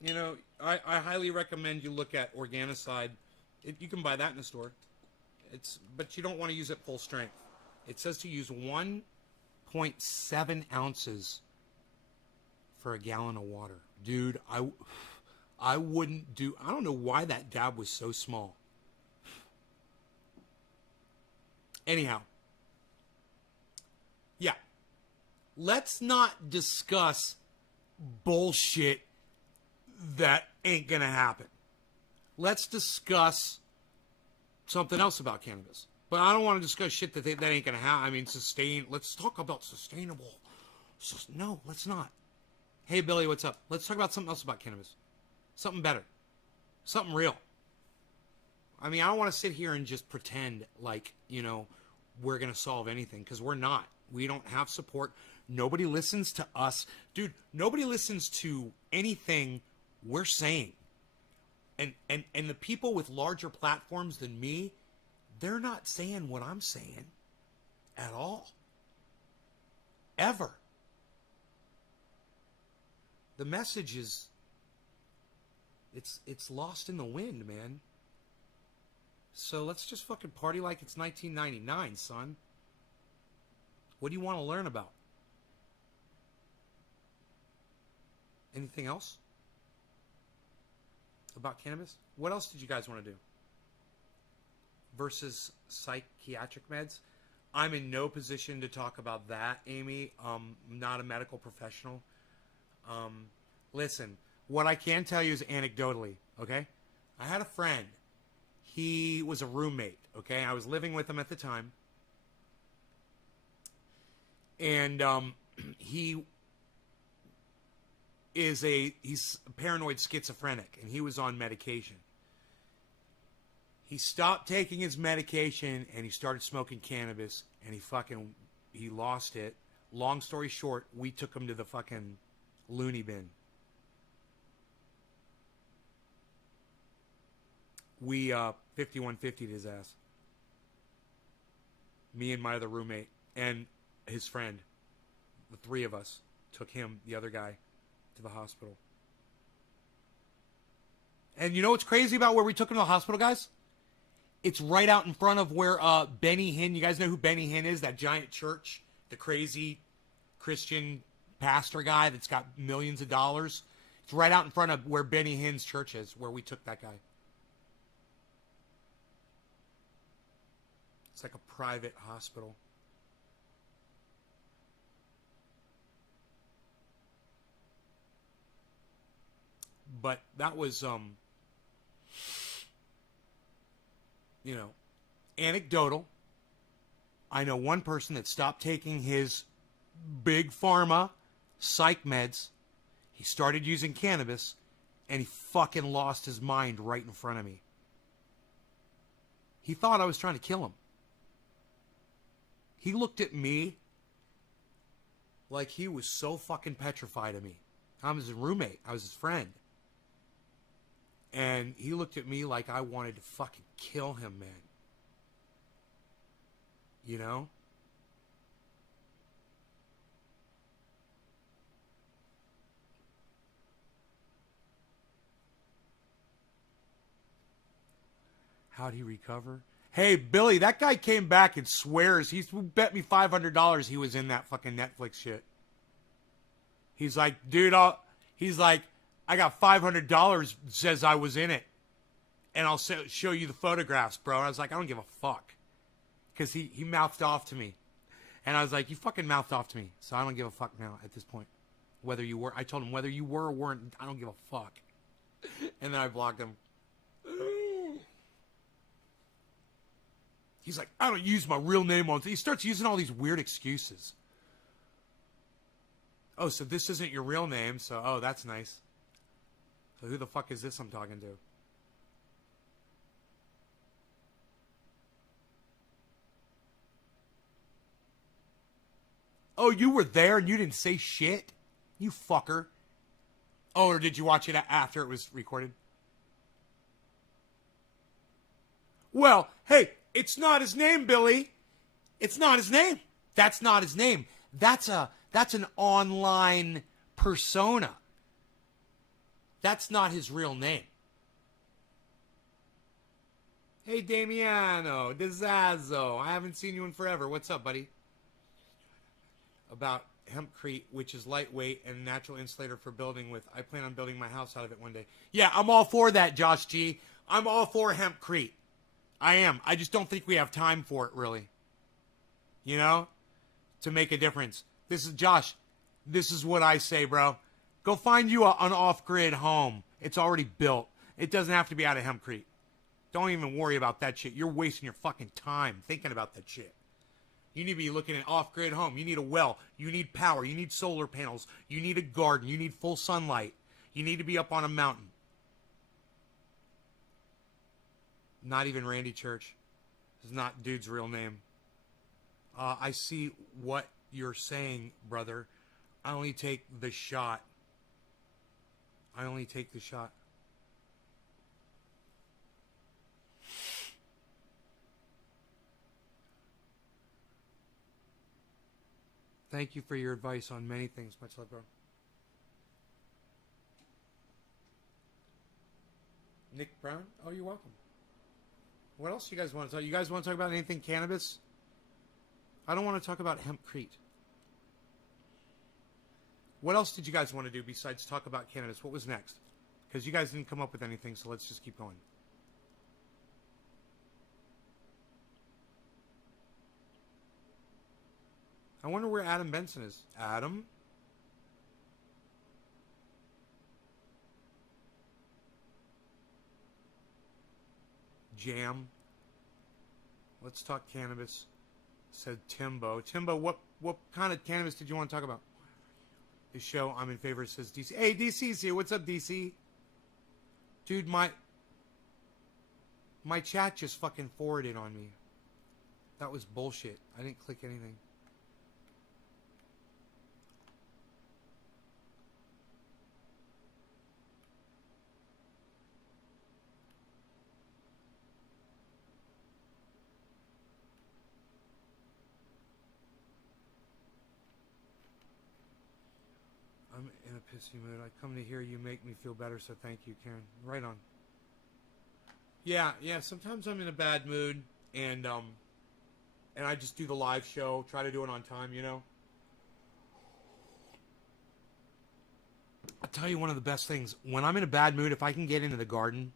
I highly recommend you look at Organicide. You can buy that in the store. But you don't want to use it full strength. It says to use 1.7 ounces for a gallon of water. Dude, I wouldn't do... I don't know why that dab was so small. Anyhow. Yeah. Let's not discuss bullshit that ain't gonna happen. Let's discuss something else about cannabis. But I don't want to discuss shit that ain't gonna happen. I mean, let's talk about sustainable. No, let's not. Hey, Billy, what's up? Let's talk about something else about cannabis. Something better. Something real. I mean, I don't want to sit here and just pretend like, we're gonna solve anything, because we're not. We don't have support. Nobody listens to us. Dude, nobody listens to anything we're saying. And the people with larger platforms than me, they're not saying what I'm saying at all. Ever. The message is, it's lost in the wind, man. So let's just fucking party like it's 1999, son. What do you want to learn about? Anything else? about cannabis. What else did you guys want to do? Versus psychiatric meds. I'm in no position to talk about that, Amy. I'm not a medical professional. Listen, what I can tell you is anecdotally, okay? I had a friend. He was a roommate, okay? I was living with him at the time. And he's a paranoid schizophrenic, and he was on medication. He stopped taking his medication, and he started smoking cannabis, and he lost it. Long story short, we took him to the fucking loony bin. We 5150'd his ass. Me and my other roommate and his friend, the three of us, took him, the other guy, to the hospital. And you know what's crazy about where we took him to the hospital, guys? It's right out in front of where Benny Hinn, you guys know who Benny Hinn is? That giant church, the crazy Christian pastor guy that's got millions of dollars. It's right out in front of where Benny Hinn's church is, where we took that guy. It's like a private hospital. But that was, anecdotal. I know one person that stopped taking his big pharma psych meds. He started using cannabis, and he fucking lost his mind right in front of me. He thought I was trying to kill him. He looked at me like he was so fucking petrified of me. I was his roommate. I was his friend. And he looked at me like I wanted to fucking kill him, man. You know? How'd he recover? Hey, Billy, that guy came back and swears. He bet me $500 he was in that fucking Netflix shit. He's like, dude, I got $500 says I was in it. And I'll show you the photographs, bro. And I was like, I don't give a fuck. Because he mouthed off to me. And I was like, you fucking mouthed off to me. So I don't give a fuck now at this point. Whether you were, I told him whether you were or weren't, I don't give a fuck. And then I blocked him. He's like, I don't use my real name on. He starts using all these weird excuses. Oh, so this isn't your real name. So, oh, that's nice. So who the fuck is this I'm talking to? Oh, you were there and you didn't say shit? You fucker. Oh, or did you watch it after it was recorded? Well, hey, it's not his name, Billy. It's not his name. That's not his name. That's an online persona. That's not his real name. Hey, Damiano, Dizazzo. I haven't seen you in forever. What's up, buddy? About hempcrete, which is lightweight and natural insulator for building with. I plan on building my house out of it one day. Yeah, I'm all for that, Josh G. I'm all for hempcrete. I am. I just don't think we have time for it, really. You know? To make a difference. This is, Josh, this is what I say, bro. Go find you an off-grid home. It's already built. It doesn't have to be out of hempcrete. Don't even worry about that shit. You're wasting your fucking time thinking about that shit. You need to be looking at off-grid home. You need a well. You need power. You need solar panels. You need a garden. You need full sunlight. You need to be up on a mountain. Not even Randy Church. This is not dude's real name. I see what you're saying, brother. I only take the shot. I only take the shot. Thank you for your advice on many things. Much love, bro. Nick Brown? Oh, you're welcome. What else you guys want to talk? You guys want to talk about anything cannabis? I don't want to talk about hempcrete. What else did you guys want to do besides talk about cannabis? What was next? Because you guys didn't come up with anything, so let's just keep going. I wonder where Adam Benson is. Adam? Jam. Let's talk cannabis. Said Timbo. Timbo, what kind of cannabis did you want to talk about? This show, I'm in favor, says DC. Hey, DC's here. What's up, DC? Dude, my chat just fucking forwarded on me. That was bullshit. I didn't click anything. I'm in a pissy mood. I come to hear you make me feel better, so thank you, Karen. Right on. Yeah, sometimes I'm in a bad mood, and I just do the live show, try to do it on time, you know? I'll tell you one of the best things. When I'm in a bad mood, if I can get into the garden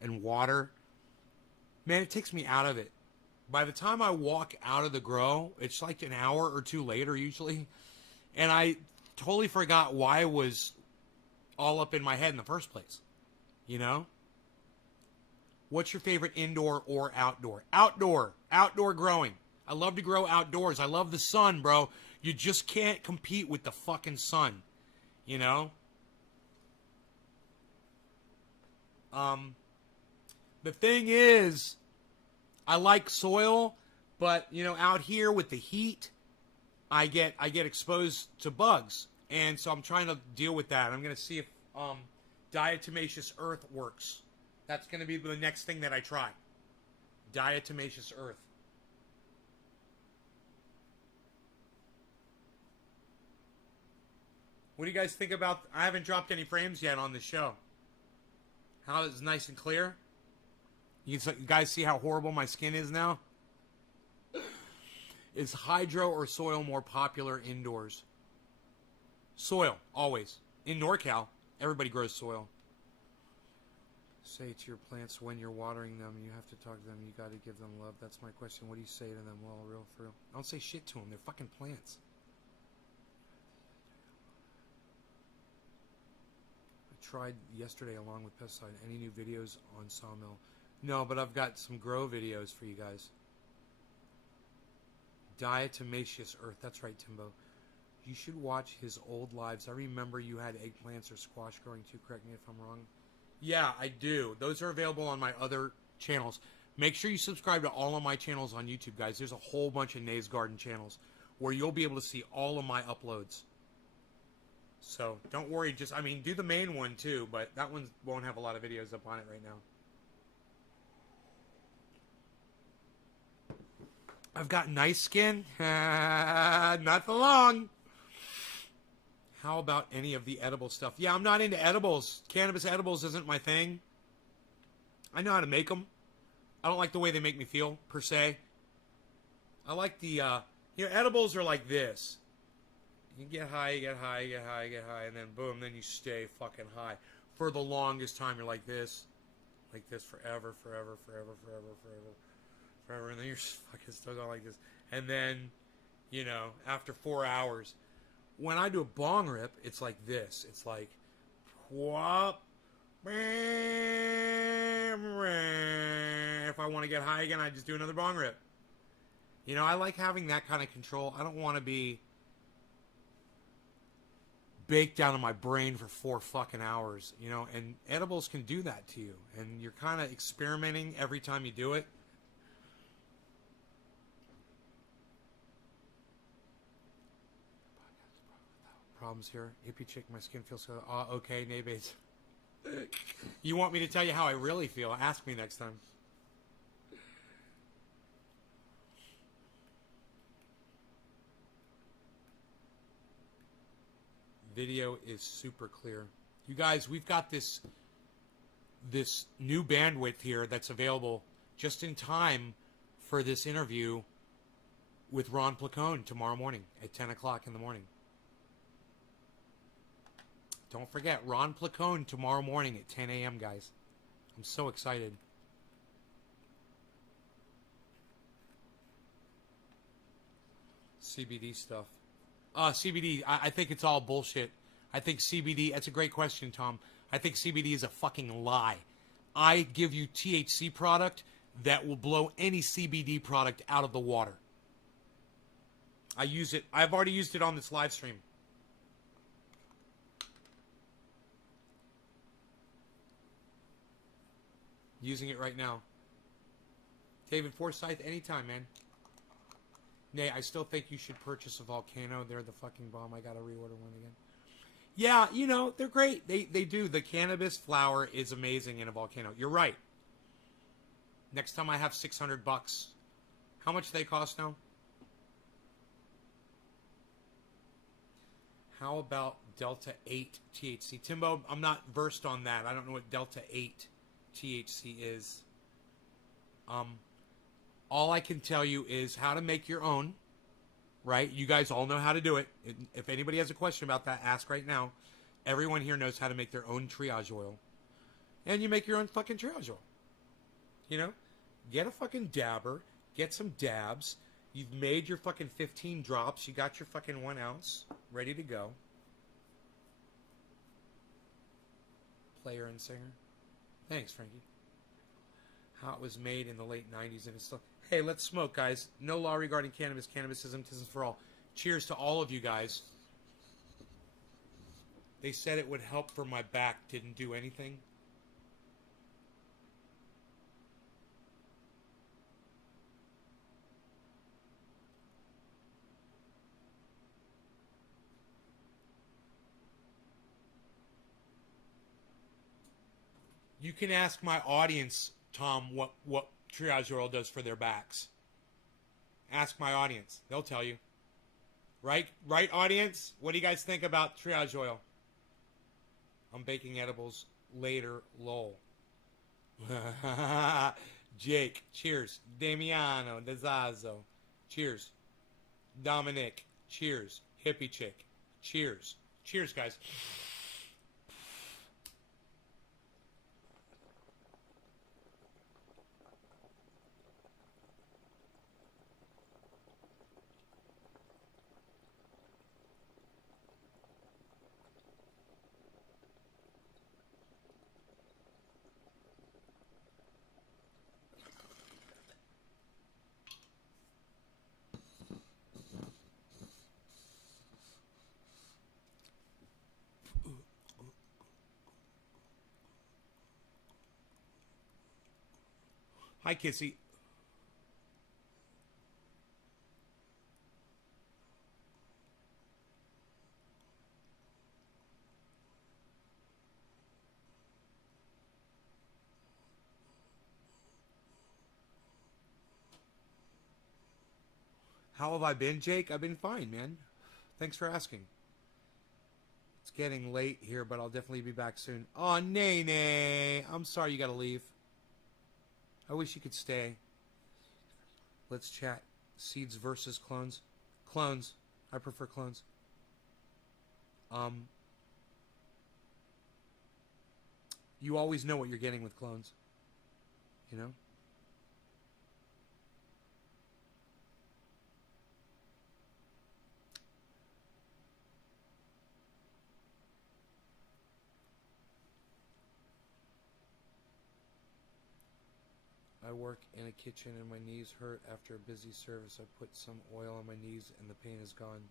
and water, man, it takes me out of it. By the time I walk out of the grow, it's like an hour or two later usually, and I totally forgot why I was all up in my head in the first place. You know? What's your favorite indoor or outdoor? Outdoor. Outdoor growing. I love to grow outdoors. I love the sun, bro. You just can't compete with the fucking sun. You know? The thing is, I like soil, but, you know, out here with the heat, I get exposed to bugs, and so I'm trying to deal with that. I'm going to see if diatomaceous earth works. That's going to be the next thing that I try. Diatomaceous earth. What do you guys think about? I haven't dropped any frames yet on the show. How is it nice and clear? You guys see how horrible my skin is now? Is hydro or soil more popular indoors? Soil, always. In NorCal, everybody grows soil. Say to your plants when you're watering them, you have to talk to them, you got to give them love. That's my question. What do you say to them? Well, real for real. I don't say shit to them. They're fucking plants. I tried yesterday along with pesticide. Any new videos on sawmill? No, but I've got some grow videos for you guys. Diatomaceous earth. That's right, Timbo. You should watch his old lives. I remember you had eggplants or squash growing too. Correct me if I'm wrong. Yeah, I do. Those are available on my other channels. Make sure you subscribe to all of my channels on YouTube, guys. There's a whole bunch of Nays Garden channels where you'll be able to see all of my uploads. So don't worry. Just, I mean, do the main one too, but that one won't have a lot of videos up on it right now. I've got nice skin. Not for long. How about any of the edible stuff? Yeah, I'm not into edibles. Cannabis edibles isn't my thing. I know how to make them. I don't like the way they make me feel, per se. I like the, edibles are like this. You get high, you get high, you get high, you get high, and then boom, then you stay fucking high. For the longest time, you're like this forever, forever, forever, forever, forever. Forever, and then you're just fucking still going like this. And then, after 4 hours, when I do a bong rip, it's like this. It's like, whoop. If I want to get high again, I just do another bong rip. I like having that kind of control. I don't want to be baked down in my brain for 4 fucking hours, and edibles can do that to you. And you're kind of experimenting every time you do it. Problems here. Hippie chick, my skin feels so... okay, Naybates. You want me to tell you how I really feel? Ask me next time. Video is super clear. You guys, we've got this new bandwidth here that's available just in time for this interview with Ron Placone tomorrow morning at 10 o'clock in the morning. Don't forget, Ron Placone tomorrow morning at 10 a.m., guys. I'm so excited. CBD stuff. CBD, I think it's all bullshit. I think CBD, that's a great question, Tom. I think CBD is a fucking lie. I give you THC product that will blow any CBD product out of the water. I use it. I've already used it on this live stream. Using it right now. David Forsyth, anytime, man. Nay, I still think you should purchase a Volcano. They're the fucking bomb. I gotta reorder one again. Yeah, you know, they're great. They do. The cannabis flower is amazing in a Volcano. You're right. Next time I have $600. How much do they cost now? How about Delta 8 THC? Timbo, I'm not versed on that. I don't know what Delta 8 THC is. All I can tell you is how to make your own, right? You guys all know how to do it. If anybody has a question about that, ask right now. Everyone here knows how to make their own triage oil. And you make your own fucking triage oil. You know? Get a fucking dabber. Get some dabs. You've made your fucking 15 drops. You got your fucking 1 ounce ready to go. Player and singer. Thanks, Frankie. How it was made in the late 90s and it's still... Hey, let's smoke, guys. No law regarding cannabis. Cannabis isn't for all. Cheers to all of you guys. They said it would help for my back. Didn't do anything. You can ask my audience, Tom, what triage oil does for their backs. Ask my audience. They'll tell you. Right, audience? What do you guys think about triage oil? I'm baking edibles later, lol. Jake, cheers. Damiano, Dezazzo, cheers. Dominic, cheers. Hippie chick, cheers. Cheers, guys. Hi, Kissy. How have I been, Jake? I've been fine, man. Thanks for asking. It's getting late here, but I'll definitely be back soon. Oh, Nene. I'm sorry you gotta leave. I wish you could stay. Let's chat. Seeds versus clones. Clones. I prefer clones. You always know what you're getting with clones. You know? I work in a kitchen and my knees hurt after a busy service. I put some oil on my knees and the pain is gone.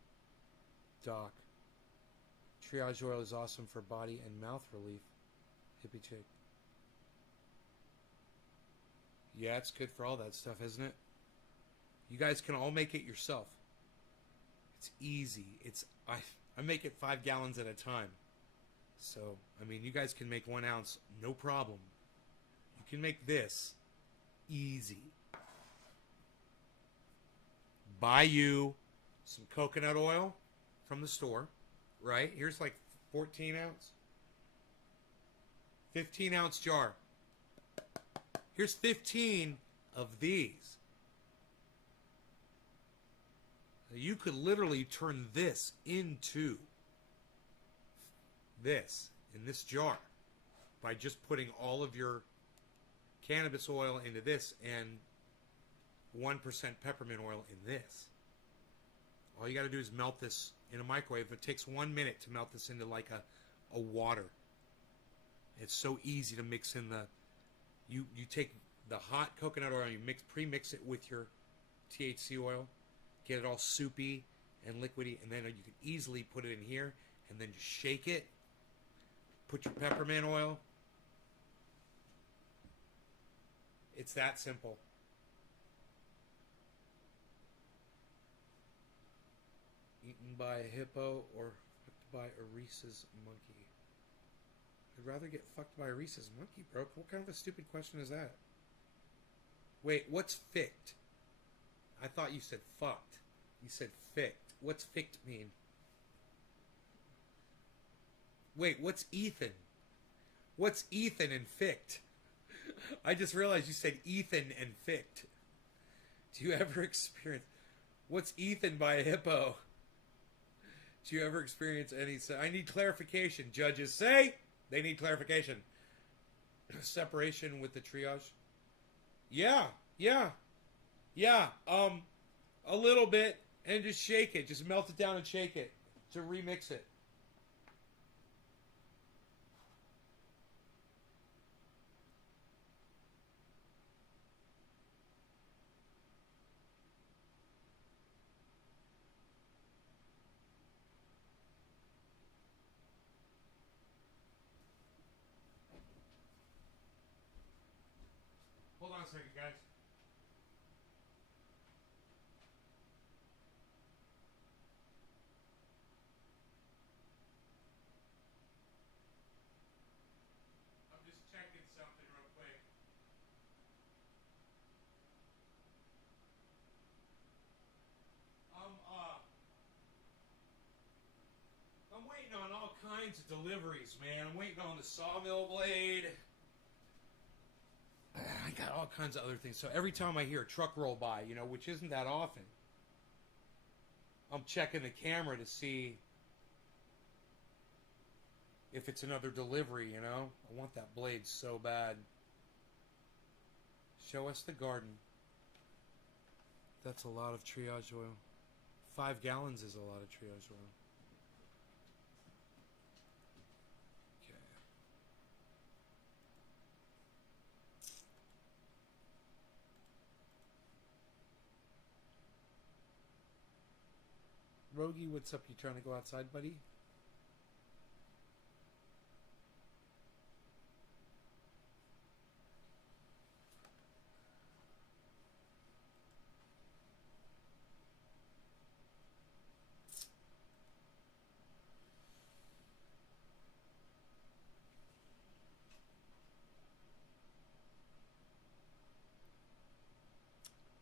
Doc. Triage oil is awesome for body and mouth relief. Hippie chick. Yeah, it's good for all that stuff, isn't it? You guys can all make it yourself. It's easy. I make it 5 gallons at a time. So, I mean, you guys can make 1 ounce, no problem. You can make this easy. Buy you some coconut oil from the store, right? Here's like 14 ounce, 15 ounce jar. Here's 15 of these. You could literally turn this into this in this jar by just putting all of your cannabis oil into this and 1% peppermint oil in this. All you got to do is melt this in a microwave. It takes 1 minute to melt this into like a water. It's so easy to mix in the... You take the hot coconut oil, you pre-mix it with your THC oil, get it all soupy and liquidy, and then you can easily put it in here and then just shake it. Put your peppermint oil. It's that simple. Eaten by a hippo or fucked by a rhesus monkey? I'd rather get fucked by a rhesus monkey, bro. What kind of a stupid question is that? Wait, what's ficked? I thought you said fucked. You said ficked. What's ficked mean? Wait, what's Ethan? What's Ethan and ficked? I just realized you said Ethan and ficked. Do you ever experience... What's Ethan by a hippo? Do you ever experience any... I need clarification. Judges say they need clarification. Separation with the triage? Yeah. A little bit. And just shake it. Just melt it down and shake it. To remix it. Hold on a second, guys. I'm just checking something real quick. I'm waiting on all kinds of deliveries, man. I'm waiting on the sawmill blade. I got all kinds of other things. So every time I hear a truck roll by, which isn't that often, I'm checking the camera to see if it's another delivery, I want that blade so bad. Show us the garden. That's a lot of triage oil. 5 gallons is a lot of triage oil. Okay. Rogie, what's up? You trying to go outside, buddy?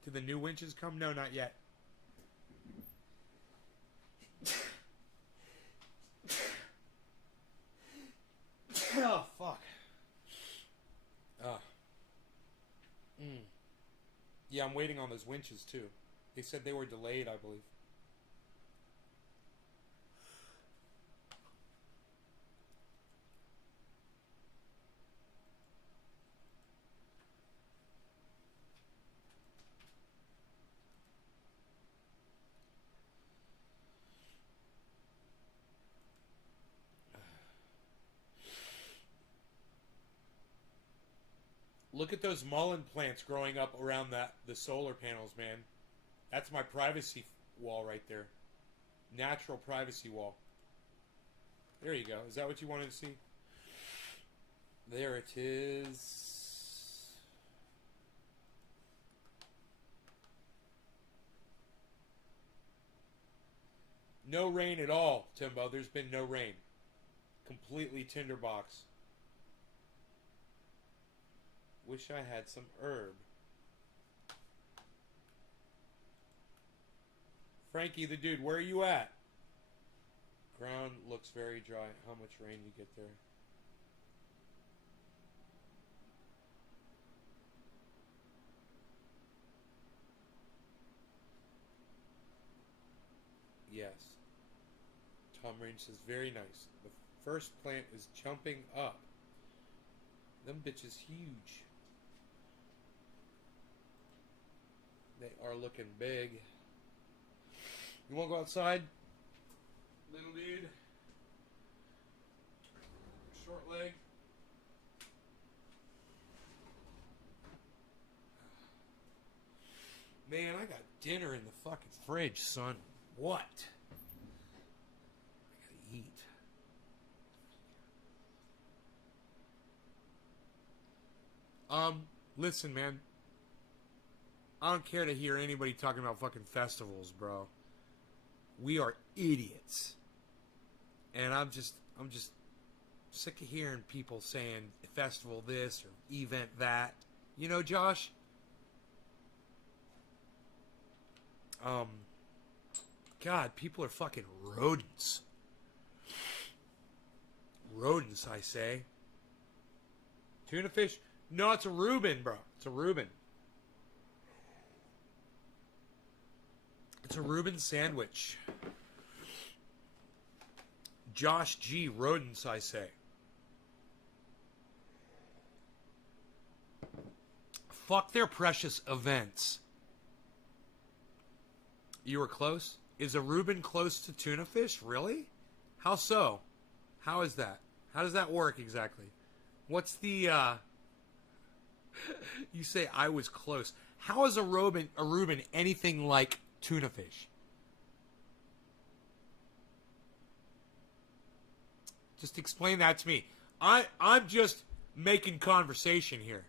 Did the new winches come? No, not yet. Oh, fuck. Yeah, I'm waiting on those winches, too. They said they were delayed, I believe. Look at those mullein plants growing up around the solar panels, man. That's my privacy wall right there. Natural privacy wall. There you go. Is that what you wanted to see? There it is. No rain at all, Timbo. There's been no rain. Completely tinderbox. Wish I had some herb. Frankie the dude, where are you at? Ground looks very dry. How much rain you get there? Yes. Tom Range says very nice. First plant is jumping up. Them bitches huge. They are looking big. You want to go outside? Little dude. Short leg. Man, I got dinner in the fucking fridge, son. What? I gotta eat. Listen, man. I don't care to hear anybody talking about fucking festivals, bro. We are idiots. And I'm just sick of hearing people saying festival this or event that. You know, Josh? God, people are fucking rodents. Rodents, I say. Tuna fish? No, it's a Reuben, bro. It's a Reuben. It's a Reuben sandwich. Josh G. Rodents, I say. Fuck their precious events. You were close? Is a Reuben close to tuna fish? Really? How so? How is that? How does that work exactly? What's the, You say I was close. How is a Reuben anything like tuna fish? Just explain that to me. I'm just making conversation here.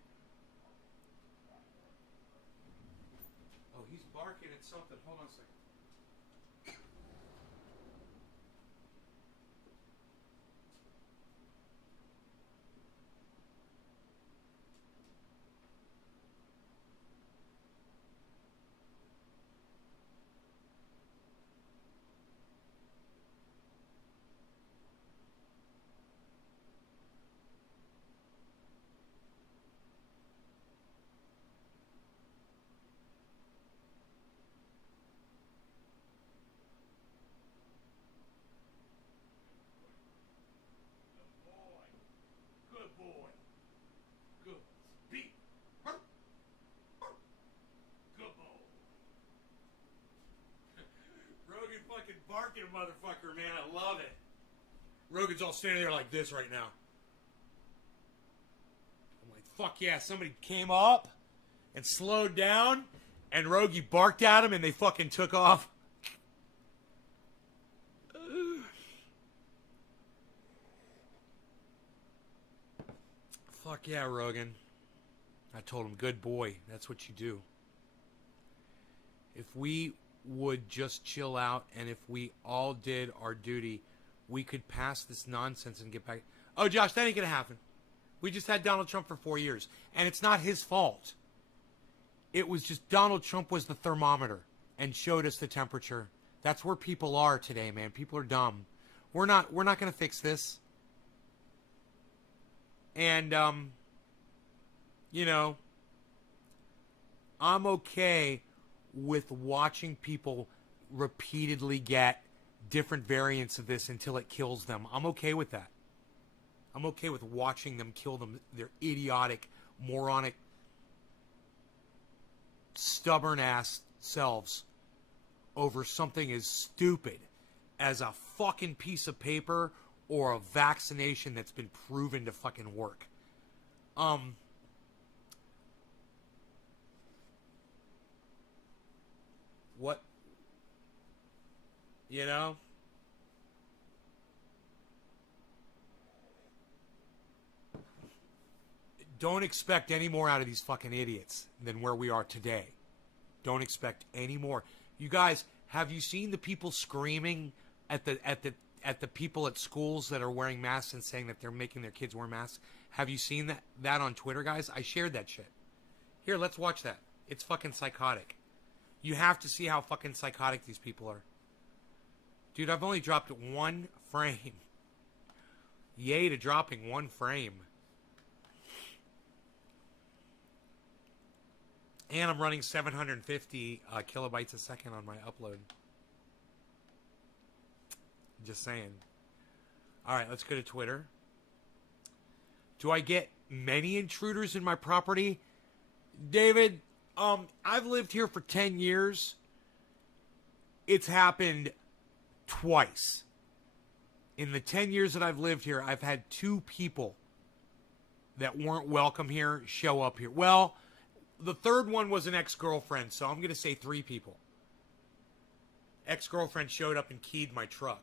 Oh, he's barking at something. Hold on a second. Good boy. Good. Beat. Good boy. Rogan fucking barking, motherfucker, man. I love it. Rogan's all standing there like this right now. I'm like, fuck yeah. Somebody came up and slowed down, and Rogie barked at him, and they fucking took off. Fuck yeah, Rogan. I told him, good boy. That's what you do. If we would just chill out and if we all did our duty, we could pass this nonsense and get back. Oh, Josh, that ain't going to happen. We just had Donald Trump for 4 years. And it's not his fault. It was just Donald Trump was the thermometer and showed us the temperature. That's where people are today, man. People are dumb. We're not going to fix this. And, you know, I'm okay with watching people repeatedly get different variants of this until it kills them. I'm okay with that. I'm okay with watching them kill them, their idiotic, moronic, stubborn-ass selves over something as stupid as a fucking piece of paper or a vaccination that's been proven to fucking work. What? You know? Don't expect any more out of these fucking idiots than where we are today. Don't expect any more. You guys, have you seen the people screaming at the people at schools that are wearing masks and saying that they're making their kids wear masks? Have you seen that on Twitter, guys? I shared that shit. Here, let's watch that. It's fucking psychotic. You have to see how fucking psychotic these people are. Dude, I've only dropped one frame. Yay to dropping one frame. And I'm running 750 kilobytes a second on my upload. Just saying. All right, let's go to Twitter. Do I get many intruders in my property? David, I've lived here for 10 years. It's happened twice. In the 10 years that I've lived here, I've had 2 people that weren't welcome here show up here. Well, the third one was an ex-girlfriend, so I'm going to say 3 people. Ex-girlfriend showed up and keyed my truck.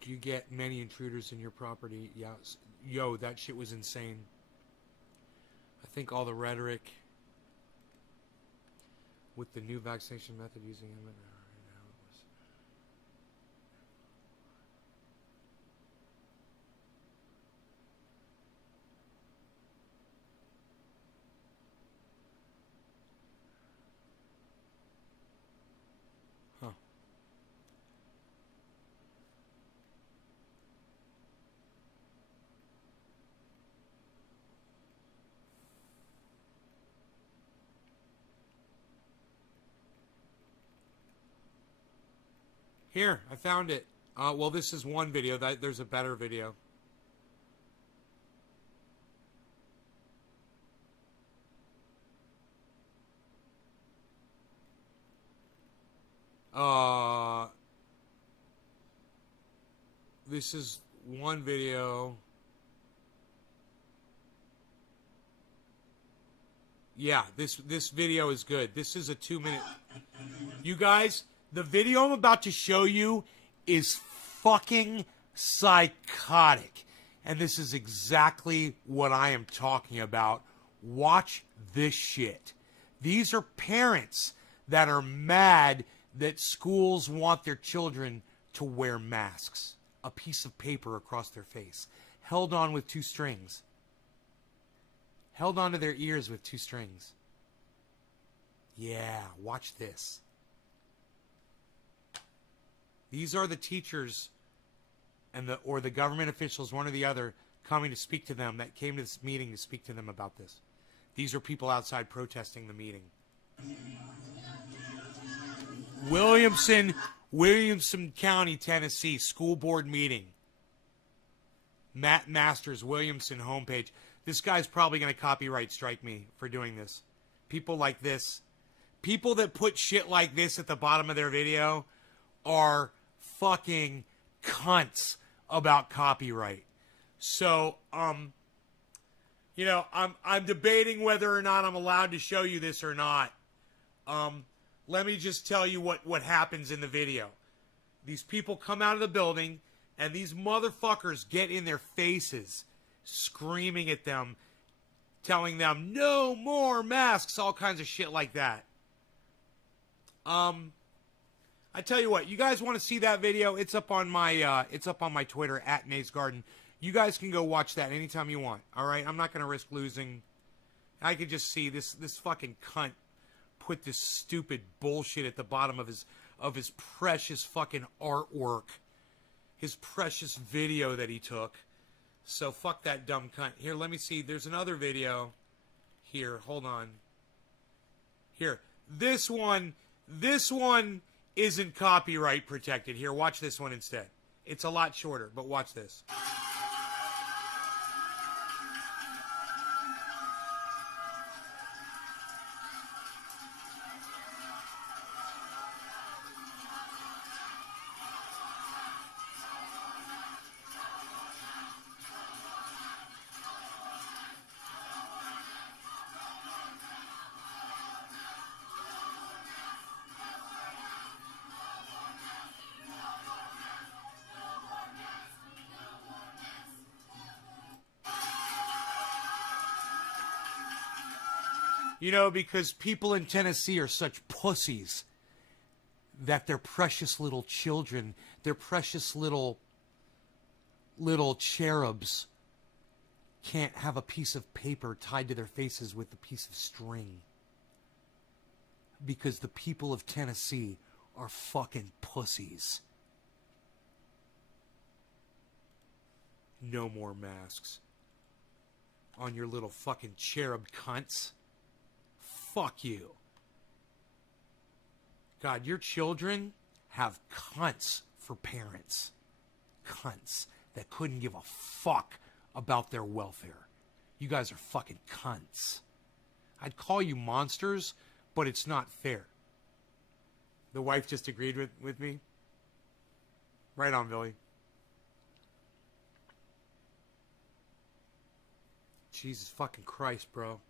Do you get many intruders in your property? Yeah. Yo, that shit was insane. I think all the rhetoric with the new vaccination method using him. Huh. Here, I found it. Well, this is one video. There's a better video. This is one video. Yeah, this video is good. This is a 2-minute. You guys, the video I'm about to show you is fucking psychotic. And this is exactly what I am talking about. Watch this shit. These are parents that are mad that schools want their children to wear masks. A piece of paper across their face, held on with 2 strings. Held onto their ears with 2 strings. Yeah, watch this. These are the teachers and or the government officials, one or the other, coming to speak to them, that came to this meeting to speak to them about this. These are people outside protesting the meeting. Williamson County, Tennessee, school board meeting. Matt Masters, Williamson homepage. This guy's probably going to copyright strike me for doing this. People like this, people that put shit like this at the bottom of their video are fucking cunts about copyright. So, you know, I'm debating whether or not I'm allowed to show you this or not. Let me just tell you what happens in the video. These people come out of the building, and these motherfuckers get in their faces, screaming at them, telling them, no more masks, all kinds of shit like that. I tell you what, you guys want to see that video? It's up on my Twitter, @MazeGarden. You guys can go watch that anytime you want, all right? I'm not going to risk losing. I could just see this fucking cunt put this stupid bullshit at the bottom of his precious fucking artwork, his precious video that he took. So fuck that dumb cunt. Here, let me see. There's another video. Here, hold on. Here, this one isn't copyright protected. Here, watch this one instead. It's a lot shorter, but watch this. You know, because people in Tennessee are such pussies that their precious little children, their precious little cherubs can't have a piece of paper tied to their faces with a piece of string. Because the people of Tennessee are fucking pussies. No more masks on your little fucking cherub cunts. Fuck you. God, your children have cunts for parents. Cunts that couldn't give a fuck about their welfare. You guys are fucking cunts. I'd call you monsters, but it's not fair. The wife just agreed with me. Right on, Billy. Jesus fucking Christ, bro.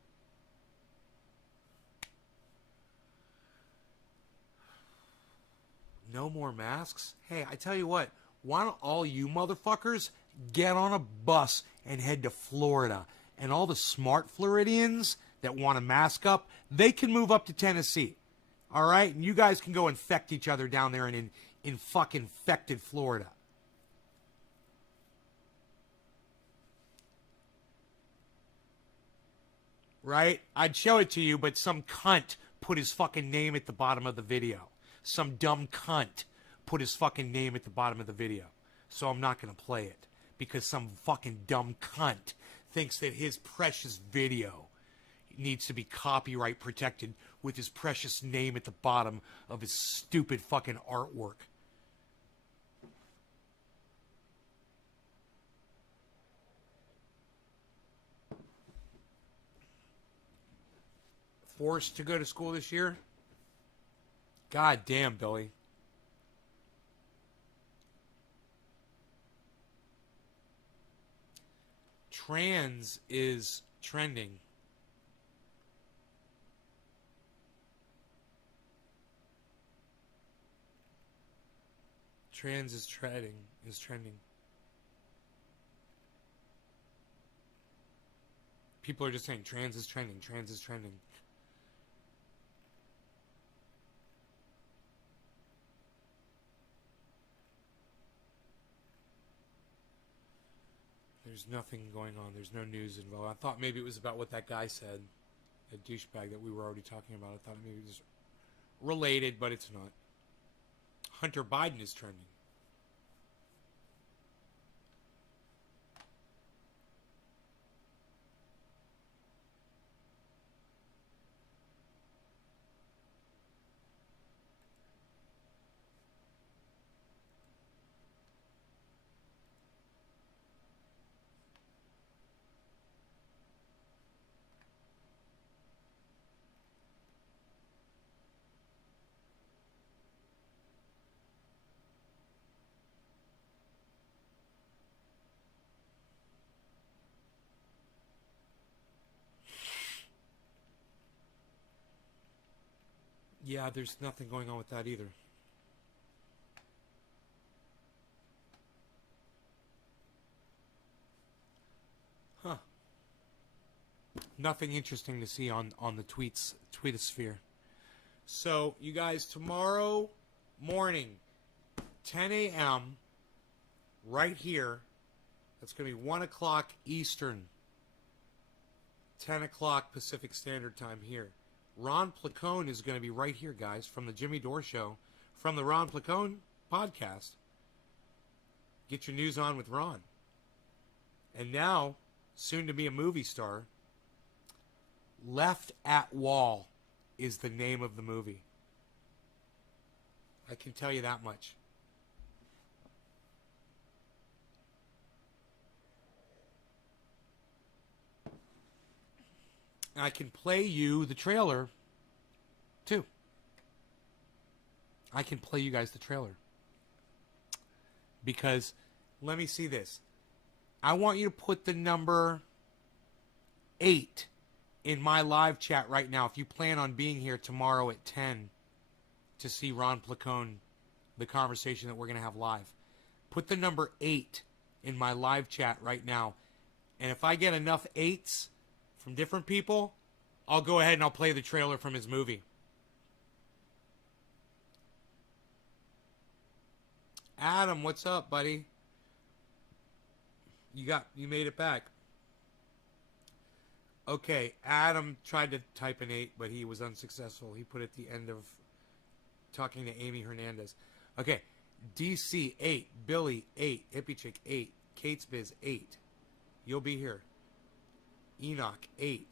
No more masks? Hey, I tell you what, why don't all you motherfuckers get on a bus and head to Florida? And all the smart Floridians that want to mask up, they can move up to Tennessee. All right? And you guys can go infect each other down there in fucking infected Florida. Right? I'd show it to you, but some cunt put his fucking name at the bottom of the video. Some dumb cunt put his fucking name at the bottom of the video. So I'm not going to play it. Because some fucking dumb cunt thinks that his precious video needs to be copyright protected with his precious name at the bottom of his stupid fucking artwork. Forced to go to school this year? God damn, Billy. Trans is trending. Trans is trending. People are just saying trans is trending. There's nothing going on. There's no news involved. I thought maybe it was about what that guy said, a douchebag that we were already talking about. I thought maybe it was related, but it's not. Hunter Biden is trending. Yeah, there's nothing going on with that either. Huh. Nothing interesting to see on the tweetosphere. So, you guys, tomorrow morning, 10 a.m., right here, that's going to be 1 o'clock Eastern, 10 o'clock Pacific Standard Time here. Ron Placone is going to be right here, guys, from the Jimmy Dore Show, from the Ron Placone podcast. Get your news on with Ron. And now, soon to be a movie star, Left at Wall is the name of the movie. I can tell you that much. I can play you the trailer, too. I can play you guys the trailer. Because, let me see this. I want you to put the number 8 in my live chat right now if you plan on being here tomorrow at 10 to see Ron Placone, the conversation that we're going to have live. Put the number 8 in my live chat right now. And if I get enough 8s from different people, I'll go ahead and I'll play the trailer from his movie. Adam, what's up, buddy? You made it back. Okay, Adam tried to type an 8, but he was unsuccessful. He put it at the end of talking to Amy Hernandez. Okay, DC 8, Billy 8, Hippie Chick 8, Kate's Biz 8. You'll be here. Enoch 8.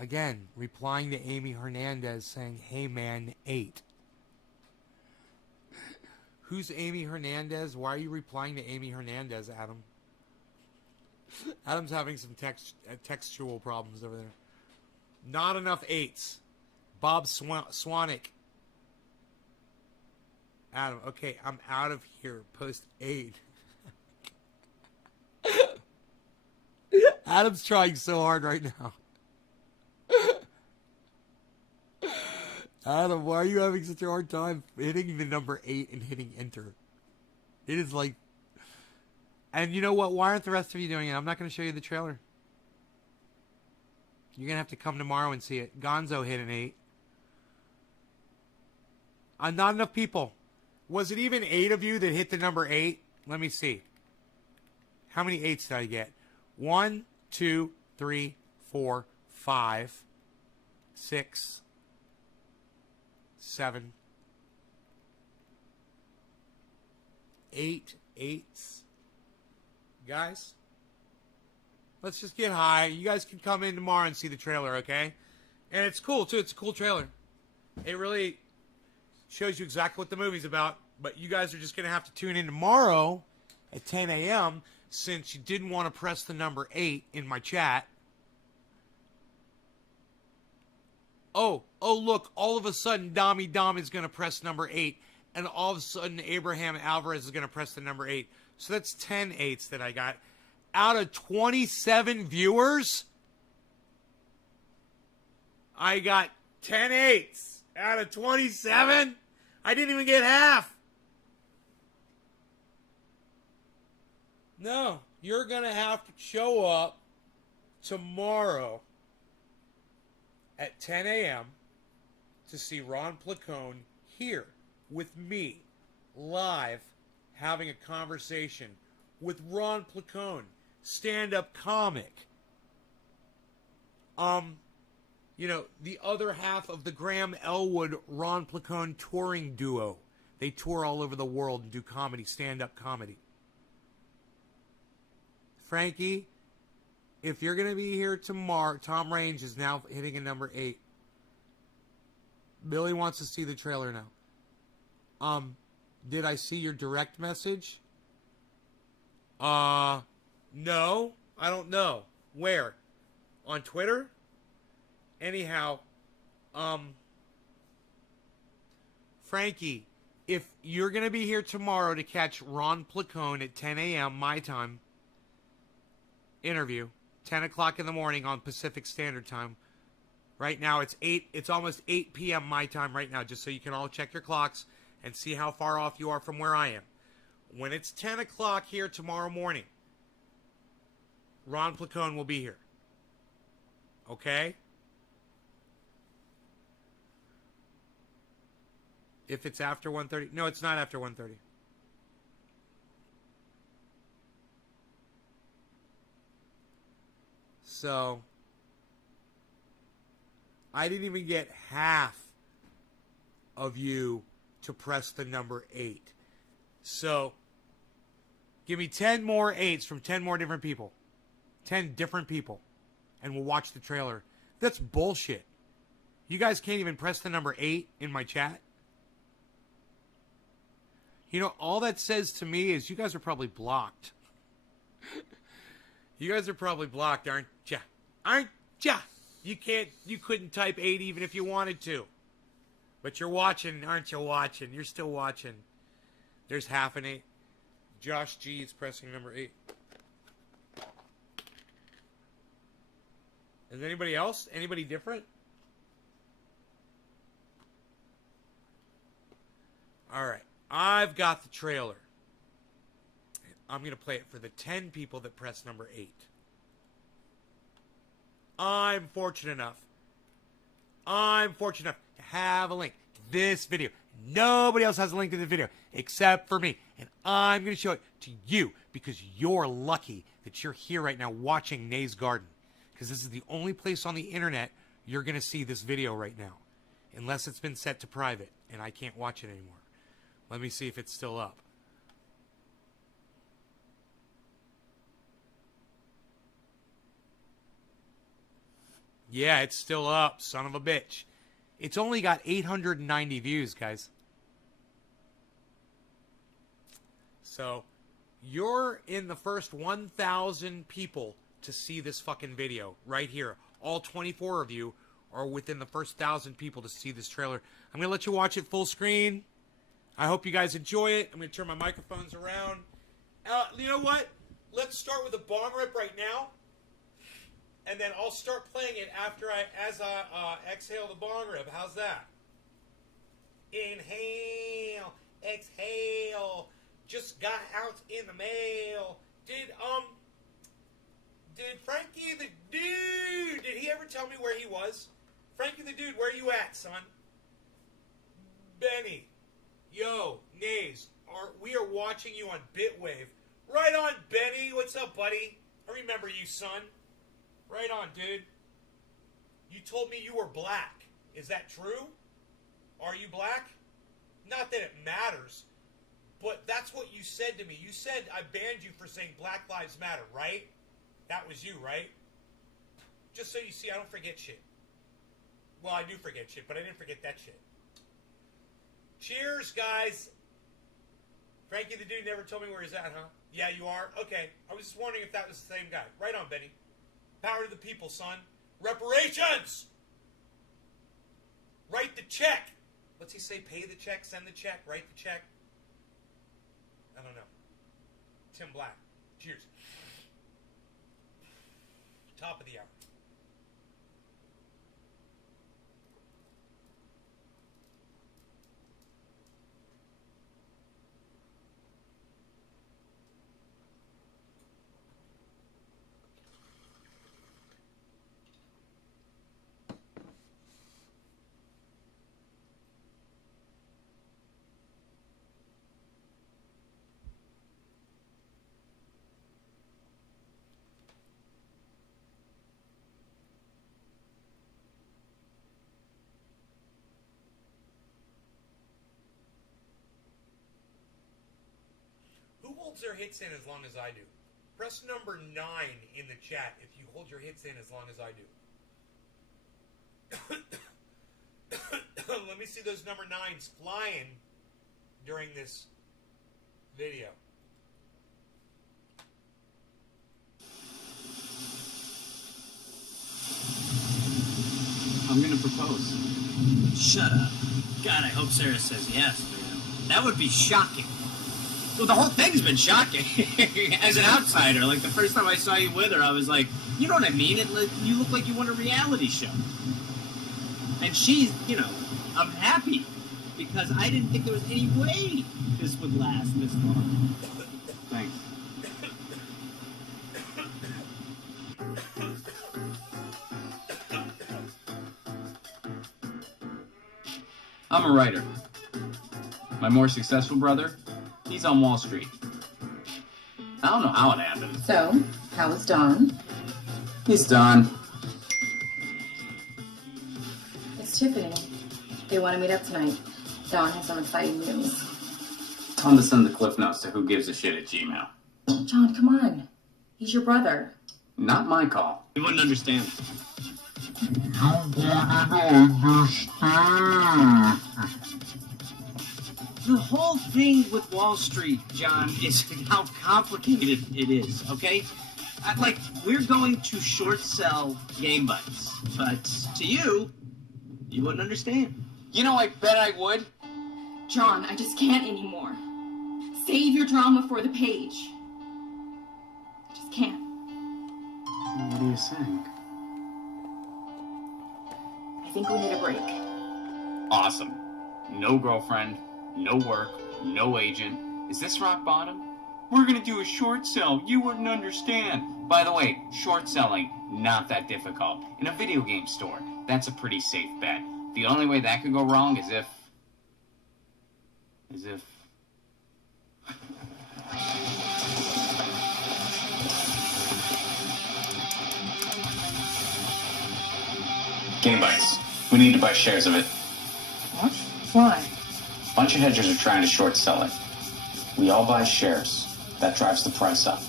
Again, replying to Amy Hernandez saying, hey man, 8. Who's Amy Hernandez? Why are you replying to Amy Hernandez, Adam? Adam's having some textual problems over there. Not enough 8s. Bob Swanick. Adam, okay, I'm out of here. Post 8. Adam's trying so hard right now. Adam, why are you having such a hard time hitting the number 8 and hitting enter? It is like... And you know what? Why aren't the rest of you doing it? I'm not going to show you the trailer. You're going to have to come tomorrow and see it. Gonzo hit an 8. Not enough people. Was it even 8 of you that hit the number 8? Let me see. How many 8s did I get? 1, 2, 3, 4, 5, 6, 7, 8 8s. Guys, let's just get high. You guys can come in tomorrow and see the trailer, okay? And it's cool, too. It's a cool trailer. It really shows you exactly what the movie's about. But you guys are just going to have to tune in tomorrow at 10 a.m. since you didn't want to press the number 8 in my chat. Oh, look, all of a sudden, Dami Dom is going to press number 8. And all of a sudden, Abraham Alvarez is going to press the number 8. So that's 10 8s that I got. Out of 27 viewers, I got 10 8s. Out of 27, I didn't even get half. No, you're going to have to show up tomorrow at 10 a.m. to see Ron Placone here with me, live, having a conversation with Ron Placone, stand-up comic. You know, the other half of the Graham Elwood Ron Placone touring duo. They tour all over the world and do comedy, stand-up comedy. Frankie, if you're going to be here tomorrow, Tom Range is now hitting a number 8. Billy wants to see the trailer now. Did I see your direct message? No, I don't know. Where? On Twitter? Anyhow, Frankie, if you're going to be here tomorrow to catch Ron Placone at 10 a.m. my time, interview, 10 o'clock in the morning on Pacific Standard Time. Right now it's almost 8 p.m. my time right now, just so you can all check your clocks and see how far off you are from where I am. When it's 10 o'clock here tomorrow morning, Ron Placone will be here. Okay? If it's after 1:30. No, it's not after 1:30. So, I didn't even get half of you to press the number 8. So, give me 10 more 8s from 10 more different people. 10 different people. And we'll watch the trailer. That's bullshit. You guys can't even press the number 8 in my chat. You know, all that says to me is you guys are probably blocked. You guys are probably blocked, aren't ya? Aren't ya? You couldn't type 8 even if you wanted to. But you're watching, aren't you watching? You're still watching. There's half an 8. Josh G is pressing number 8. Is anybody else? Anybody different? All right. I've got the trailer. I'm going to play it for the 10 people that press number 8. I'm fortunate enough to have a link to this video. Nobody else has a link to the video except for me. And I'm going to show it to you because you're lucky that you're here right now watching Nay's Garden. Because this is the only place on the internet you're going to see this video right now. Unless it's been set to private and I can't watch it anymore. Let me see if it's still up. Yeah, it's still up, son of a bitch. It's only got 890 views, guys. So, you're in the first 1,000 people to see this fucking video right here. All 24 of you are within the first 1,000 people to see this trailer. I'm going to let you watch it full screen. I hope you guys enjoy it. I'm going to turn my microphones around. You know what? Let's start with a bong rip right now. And then I'll start playing it as I exhale the bong rip. How's that? Inhale, exhale. Just got out in the mail. Did Frankie the Dude, did he ever tell me where he was? Frankie the Dude, where you at, son? Benny. Yo, Nays, we are watching you on Bitwave. Right on, Benny. What's up, buddy? I remember you, son. Right on, dude. You told me you were black. Is that true? Are you black? Not that it matters, but that's what you said to me. You said I banned you for saying Black Lives Matter, right? That was you, right? Just so you see, I don't forget shit. Well, I do forget shit, but I didn't forget that shit. Cheers, guys. Frankie the Dude never told me where he's at, huh? Yeah, you are? Okay. I was just wondering if that was the same guy. Right on, Benny. Power to the people, son. Reparations! Write the check. What's he say? Pay the check, send the check, write the check. I don't know. Tim Black. Cheers. Top of the hour. Who holds their hits in as long as I do? Press number 9 in the chat if you hold your hits in as long as I do. Let me see those number 9s flying during this video. I'm gonna propose. Shut up. God, I hope Sarah says yes. That would be shocking. Well, the whole thing's been shocking. As an outsider, like the first time I saw you with her, I was like, you know what I mean? You look like you want a reality show. And she's, I'm happy because I didn't think there was any way this would last this long. Thanks. I'm a writer. My more successful brother, he's on Wall Street. I don't know how it happened. So, how was Dawn? He's done. It's Tiffany. They want to meet up tonight. Dawn has some exciting news. Tell him to send the cliff notes to whogivesaShit@gmail. John, come on. He's your brother. Not my call. You wouldn't understand. The whole thing with Wall Street, John, is how complicated it is, okay? Like, we're going to short sell Game Bites, but to you wouldn't understand. You know, I bet I would. John, I just can't anymore. Save your drama for the page. I just can't. What are you saying? I think we need a break. Awesome. No girlfriend, no work, no agent. Is this rock bottom? We're gonna do a short sell. You wouldn't understand. By the way, short selling, not that difficult. In a video game store, that's a pretty safe bet. The only way that could go wrong is if... Game Bites. We need to buy shares of it. What? Why? A bunch of hedgers are trying to short sell it. We all buy shares. That drives the price up.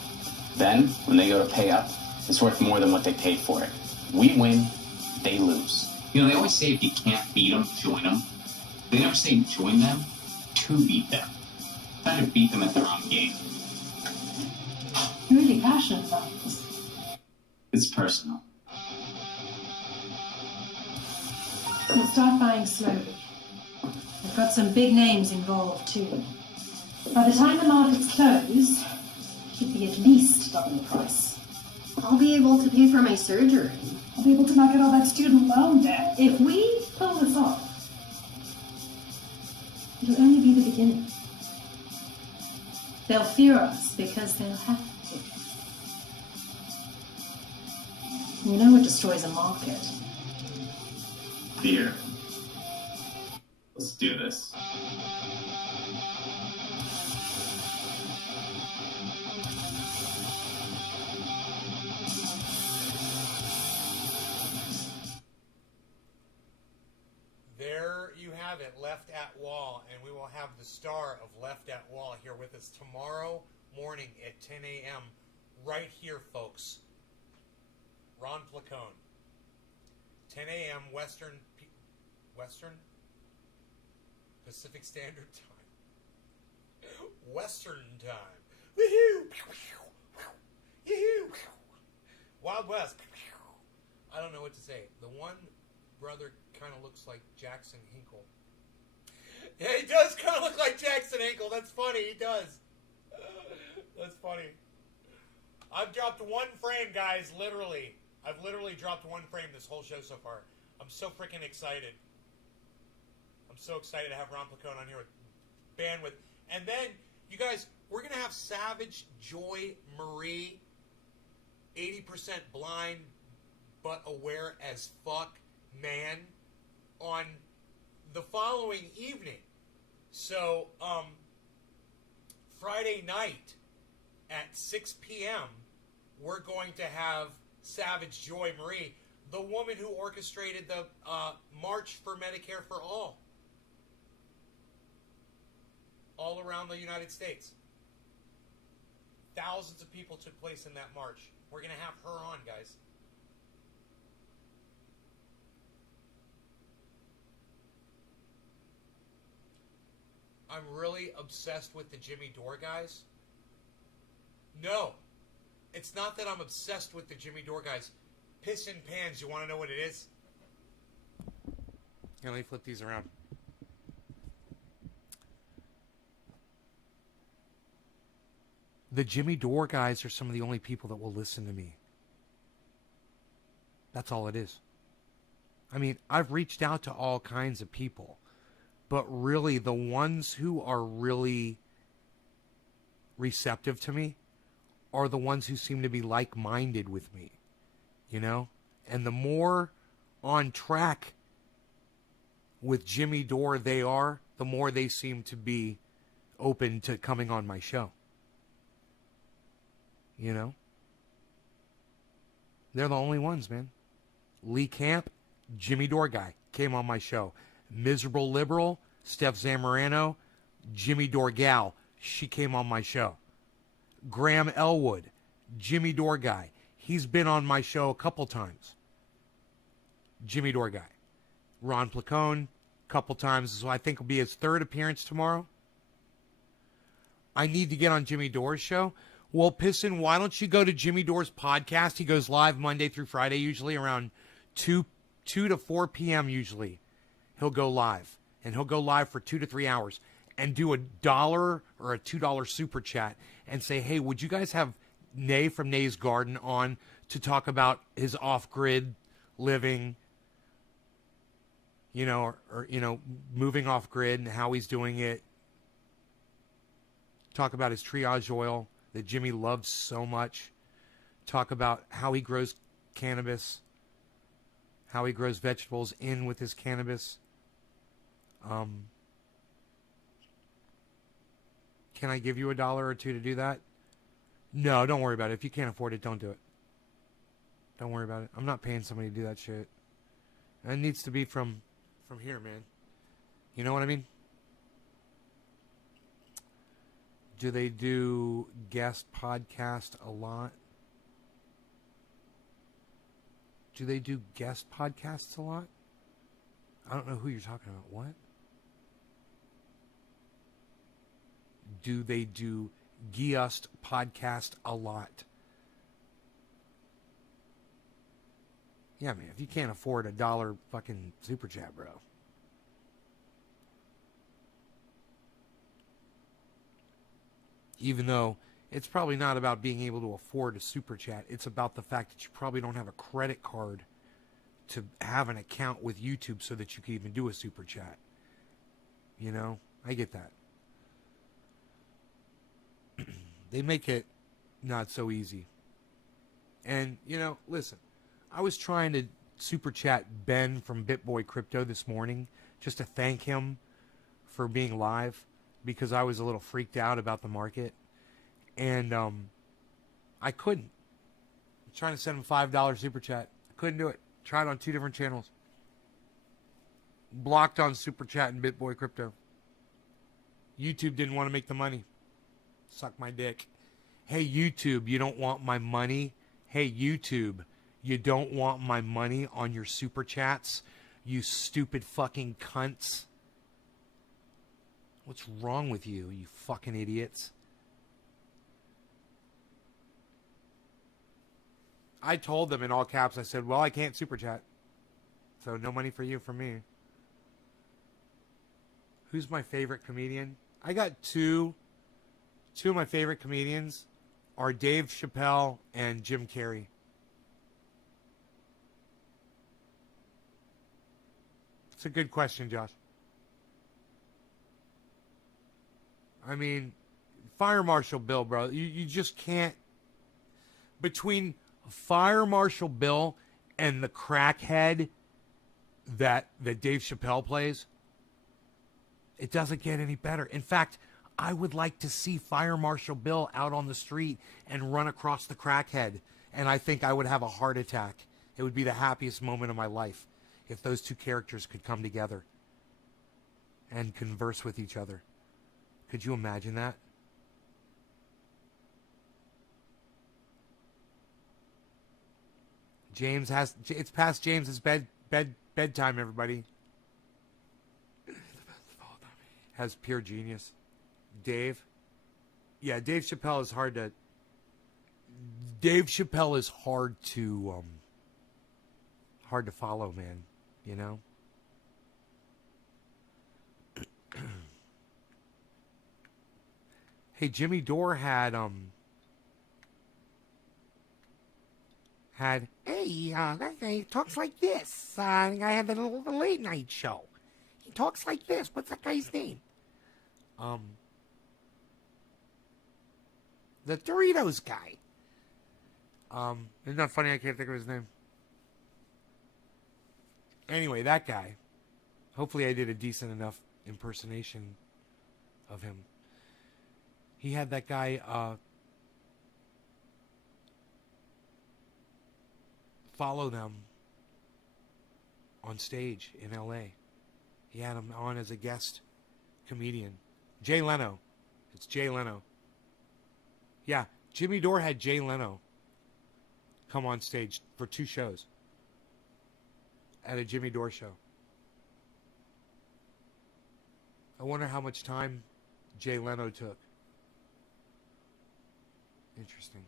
Then, when they go to pay up, it's worth more than what they paid for it. We win, they lose. You know, they always say if you can't beat them, join them. They never say join them to beat them. Try to beat them at their own game. You're really passionate about this. It's personal. We'll start buying slowly. We've got some big names involved, too. By the time the markets close, it should be at least double the price. I'll be able to pay for my surgery. I'll be able to knock out all that student loan debt. If we pull this off, it'll only be the beginning. They'll fear us because they'll have to. You know what destroys a market? Fear. Let's do this. There you have it, Left at Wall, and we will have the star of Left at Wall here with us tomorrow morning at 10 a.m. right here, folks. Ron Placone. 10 a.m. Western Pacific Standard Time. Western Time. Woohoo! Yoo-hoo! Wild West. I don't know what to say. The one brother kind of looks like Jackson Hinkle. Yeah, he does kind of look like Jackson Hinkle. That's funny. He does. That's funny. I've dropped one frame, guys. Literally. I've literally dropped one frame this whole show so far. I'm so freaking excited. I'm so excited to have Ron Placone on here with bandwidth. And then, you guys, we're going to have Savage Joy Marie, 80% blind but aware as fuck man, on the following evening. So, Friday night at 6 p.m., we're going to have Savage Joy Marie, the woman who orchestrated the March for Medicare for All around the United States. Thousands of people took place in that march. We're going to have her on, guys. I'm really obsessed with the Jimmy Dore guys. No. It's not that I'm obsessed with the Jimmy Dore guys. Piss and pans, you want to know what it is? Here, let me flip these around. The Jimmy Dore guys are some of the only people that will listen to me. That's all it is. I mean, I've reached out to all kinds of people, but really the ones who are really receptive to me are the ones who seem to be like-minded with me, you know? And the more on track with Jimmy Dore they are, the more they seem to be open to coming on my show. You know? They're the only ones, man. Lee Camp, Jimmy Dore guy, came on my show. Miserable Liberal, Steph Zamorano, Jimmy Dore gal, she came on my show. Graham Elwood, Jimmy Dore guy. He's been on my show a couple times. Jimmy Dore guy. Ron Placone, couple times. So I think will be his third appearance tomorrow. I need to get on Jimmy Dore's show. Well, Pisson, why don't you go to Jimmy Dore's podcast? He goes live Monday through Friday, usually around 2 to 4 p.m. usually. He'll go live. And he'll go live for 2 to 3 hours and do $1 or a $2 super chat and say, hey, would you guys have Nay from Nay's Garden on to talk about his off-grid living, you know, or you know, moving off-grid and how he's doing it. Talk about his triage oil that Jimmy loves so much. Talk about how he grows cannabis, how he grows vegetables in with his cannabis. Can I give you $1 or $2 to do that? No, don't worry about it. If you can't afford it, don't do it. Don't worry about it. I'm not paying somebody to do that shit. It needs to be from here, man. You know what I mean? Do they do guest podcast a lot? Do they do guest podcasts a lot? I don't know who you're talking about. What? Do they do guest podcast a lot? Yeah, man, if you can't afford $1 fucking super chat, bro. Even though it's probably not about being able to afford a super chat. It's about the fact that you probably don't have a credit card to have an account with YouTube so that you can even do a super chat. You know? I get that. They make it not so easy. And, you know, listen. I was trying to super chat Ben from BitBoy Crypto this morning just to thank him for being live because I was a little freaked out about the market. And I couldn't. I'm trying to send him $5 super chat. I couldn't do it. Tried on 2 different channels. Blocked on super chat and BitBoy Crypto. YouTube didn't want to make the money. Suck my dick. Hey, YouTube, you don't want my money? Hey, YouTube, you don't want my money on your super chats? You stupid fucking cunts. What's wrong with you, you fucking idiots? I told them in all caps, I said, well, I can't super chat. So no money for you from me. Who's my favorite comedian? I got two. Two of my favorite comedians are Dave Chappelle and Jim Carrey. It's a good question, Josh. I mean, Fire Marshal Bill, bro. You just can't. Between Fire Marshal Bill and the crackhead that Dave Chappelle plays, it doesn't get any better. In fact, I would like to see Fire Marshal Bill out on the street and run across the crackhead, and I think I would have a heart attack. It would be the happiest moment of my life if those two characters could come together and converse with each other. Could you imagine that? It's past James's bedtime, everybody. Has pure genius. Dave. Yeah, Dave Chappelle is hard to follow, man, you know? Hey, Jimmy Dore had that guy talks like this. I had the late night show. He talks like this. What's that guy's name? The Doritos guy. Isn't that funny? I can't think of his name. Anyway, that guy. Hopefully I did a decent enough impersonation of him. He had that guy follow them on stage in L.A. He had him on as a guest comedian. Jay Leno. It's Jay Leno. Yeah, Jimmy Dore had Jay Leno come on stage for 2 shows at a Jimmy Dore show. I wonder how much time Jay Leno took. Interesting.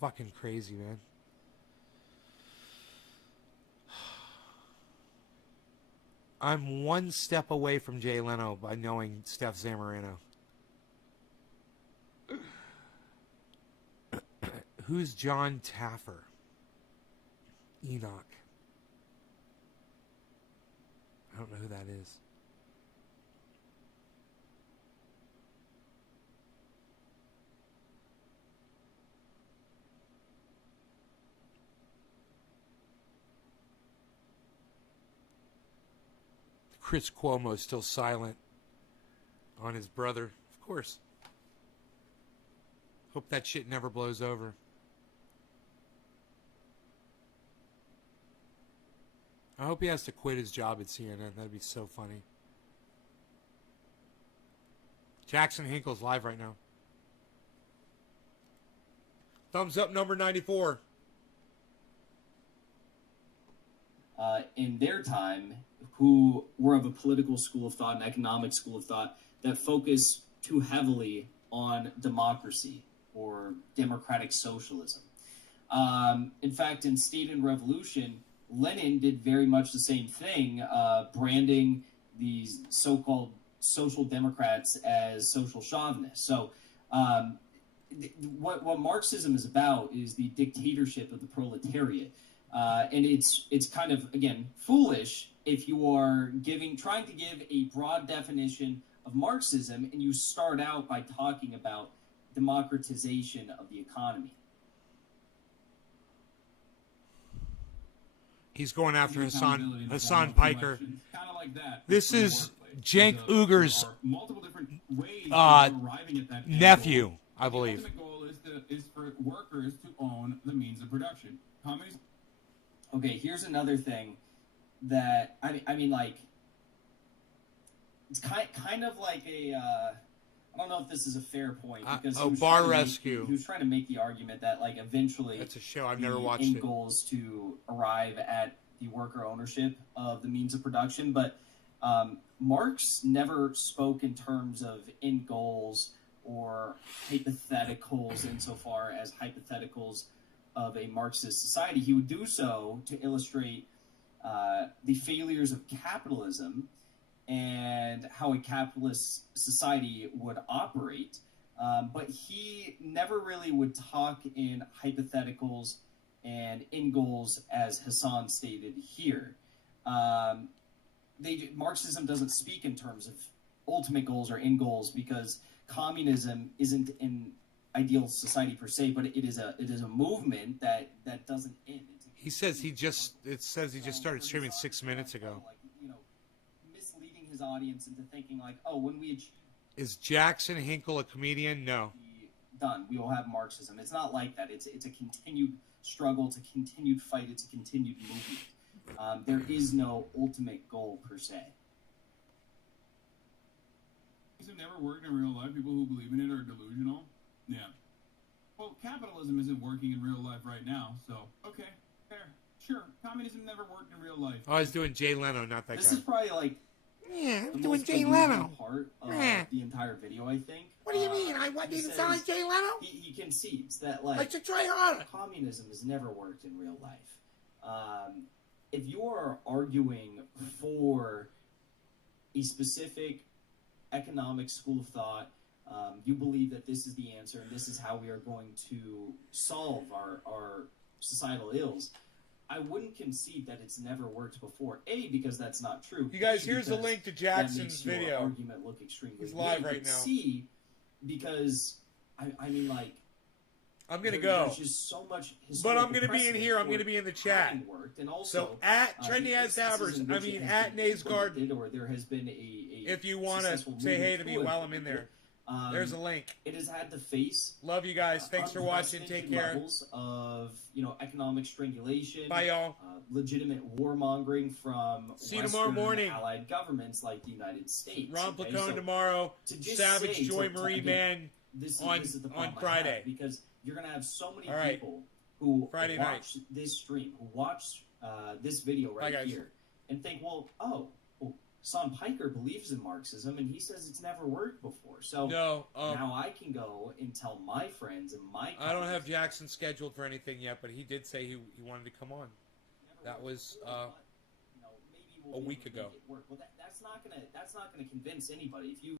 Fucking crazy, man. I'm one step away from Jay Leno by knowing Steph Zamorano. Who's John Taffer? Enoch. I don't know who that is. Chris Cuomo still silent on his brother. Of course. Hope that shit never blows over. I hope he has to quit his job at CNN. That'd be so funny. Jackson Hinkle's live right now. Thumbs up, number 94. In their time, who were of a political school of thought, an economic school of thought, that focus too heavily on democracy or democratic socialism. In fact, in State and Revolution, Lenin did very much the same thing, branding these so-called social democrats as social chauvinists. So what Marxism is about is the dictatorship of the proletariat. And it's kind of, again, foolish if you are trying to give a broad definition of Marxism and you start out by talking about democratization of the economy. He's going after Hassan Piker. This is Cenk Uyghur's nephew, I believe. The goal is for workers to own the means of production. Communism. Okay, here's another thing that I mean, like, it's kind of like a I don't know if this is a fair point because Bar Rescue. He was trying to make the argument that, like, eventually That's a show I've never watched. The end goal is to arrive at the worker ownership of the means of production, but Marx never spoke in terms of end goals or hypotheticals insofar as hypotheticals of a Marxist society. He would do so to illustrate the failures of capitalism and how a capitalist society would operate. But he never really would talk in hypotheticals and end goals as Hassan stated here. Marxism doesn't speak in terms of ultimate goals or end goals because communism isn't an ideal society per se, but it is a movement that doesn't end. He says he just started streaming 6 minutes ago. Like, misleading his audience into thinking like, oh, when we achieve Is Jackson Hinkle a comedian? No. done, we will have Marxism. It's not like that. It's a continued struggle. It's a continued fight. It's a continued movement. There is no ultimate goal per se. These have never worked in real life. People who believe in it are delusional. Yeah. Well, capitalism isn't working in real life right now, so okay, fair, sure. Communism never worked in real life. Oh, I was doing Jay Leno, not that This guy. is probably like Yeah, I'm the doing most Jay delusional Leno. part of Yeah. the entire video, I think. What do you mean? I want you to sound like Jay Leno? He concedes that I like should try harder. communism has never worked in real life. If you are arguing for a specific economic school of thought, you believe that this is the answer and this is how we are going to solve our societal ills, I wouldn't concede that it's never worked before. A, because that's not true. You guys, B, here's the because link to that Jackson's makes your video. argument look extremely He's live weak. right But now. C, because I mean, like, I'm gonna there's go. just so much But I'm historical gonna be in precedent here. I'm for gonna be in the chat. having worked, and also, So at Trendy the as instances Dabbers, in I which mean it has at been Naysguard, implemented, or there has been if you want to successful say hey to movement me to while it, I'm in there. um, There's a link. It has had to face Love you guys. Thanks for watching. Take unprecedented care. levels of economic strangulation, Bye, y'all. legitimate warmongering from See you tomorrow Western morning. allied governments like the United States. Ron okay? Placone So tomorrow. to just Savage say- Joy to- Marie again, Man this on is the on problem I Friday. have, because you're gonna have so many All right. people who Friday watch this stream, who watch this video Bye, right guys. here, and think, well, Son Piker believes in Marxism, and he says it's never worked before. So No, now I can go and tell my friends and my I don't have colleagues, Jackson scheduled for anything yet, but he did say he wanted to come on. That was but, maybe we'll a be week able to ago. make it work. Well, that's not gonna convince anybody. If you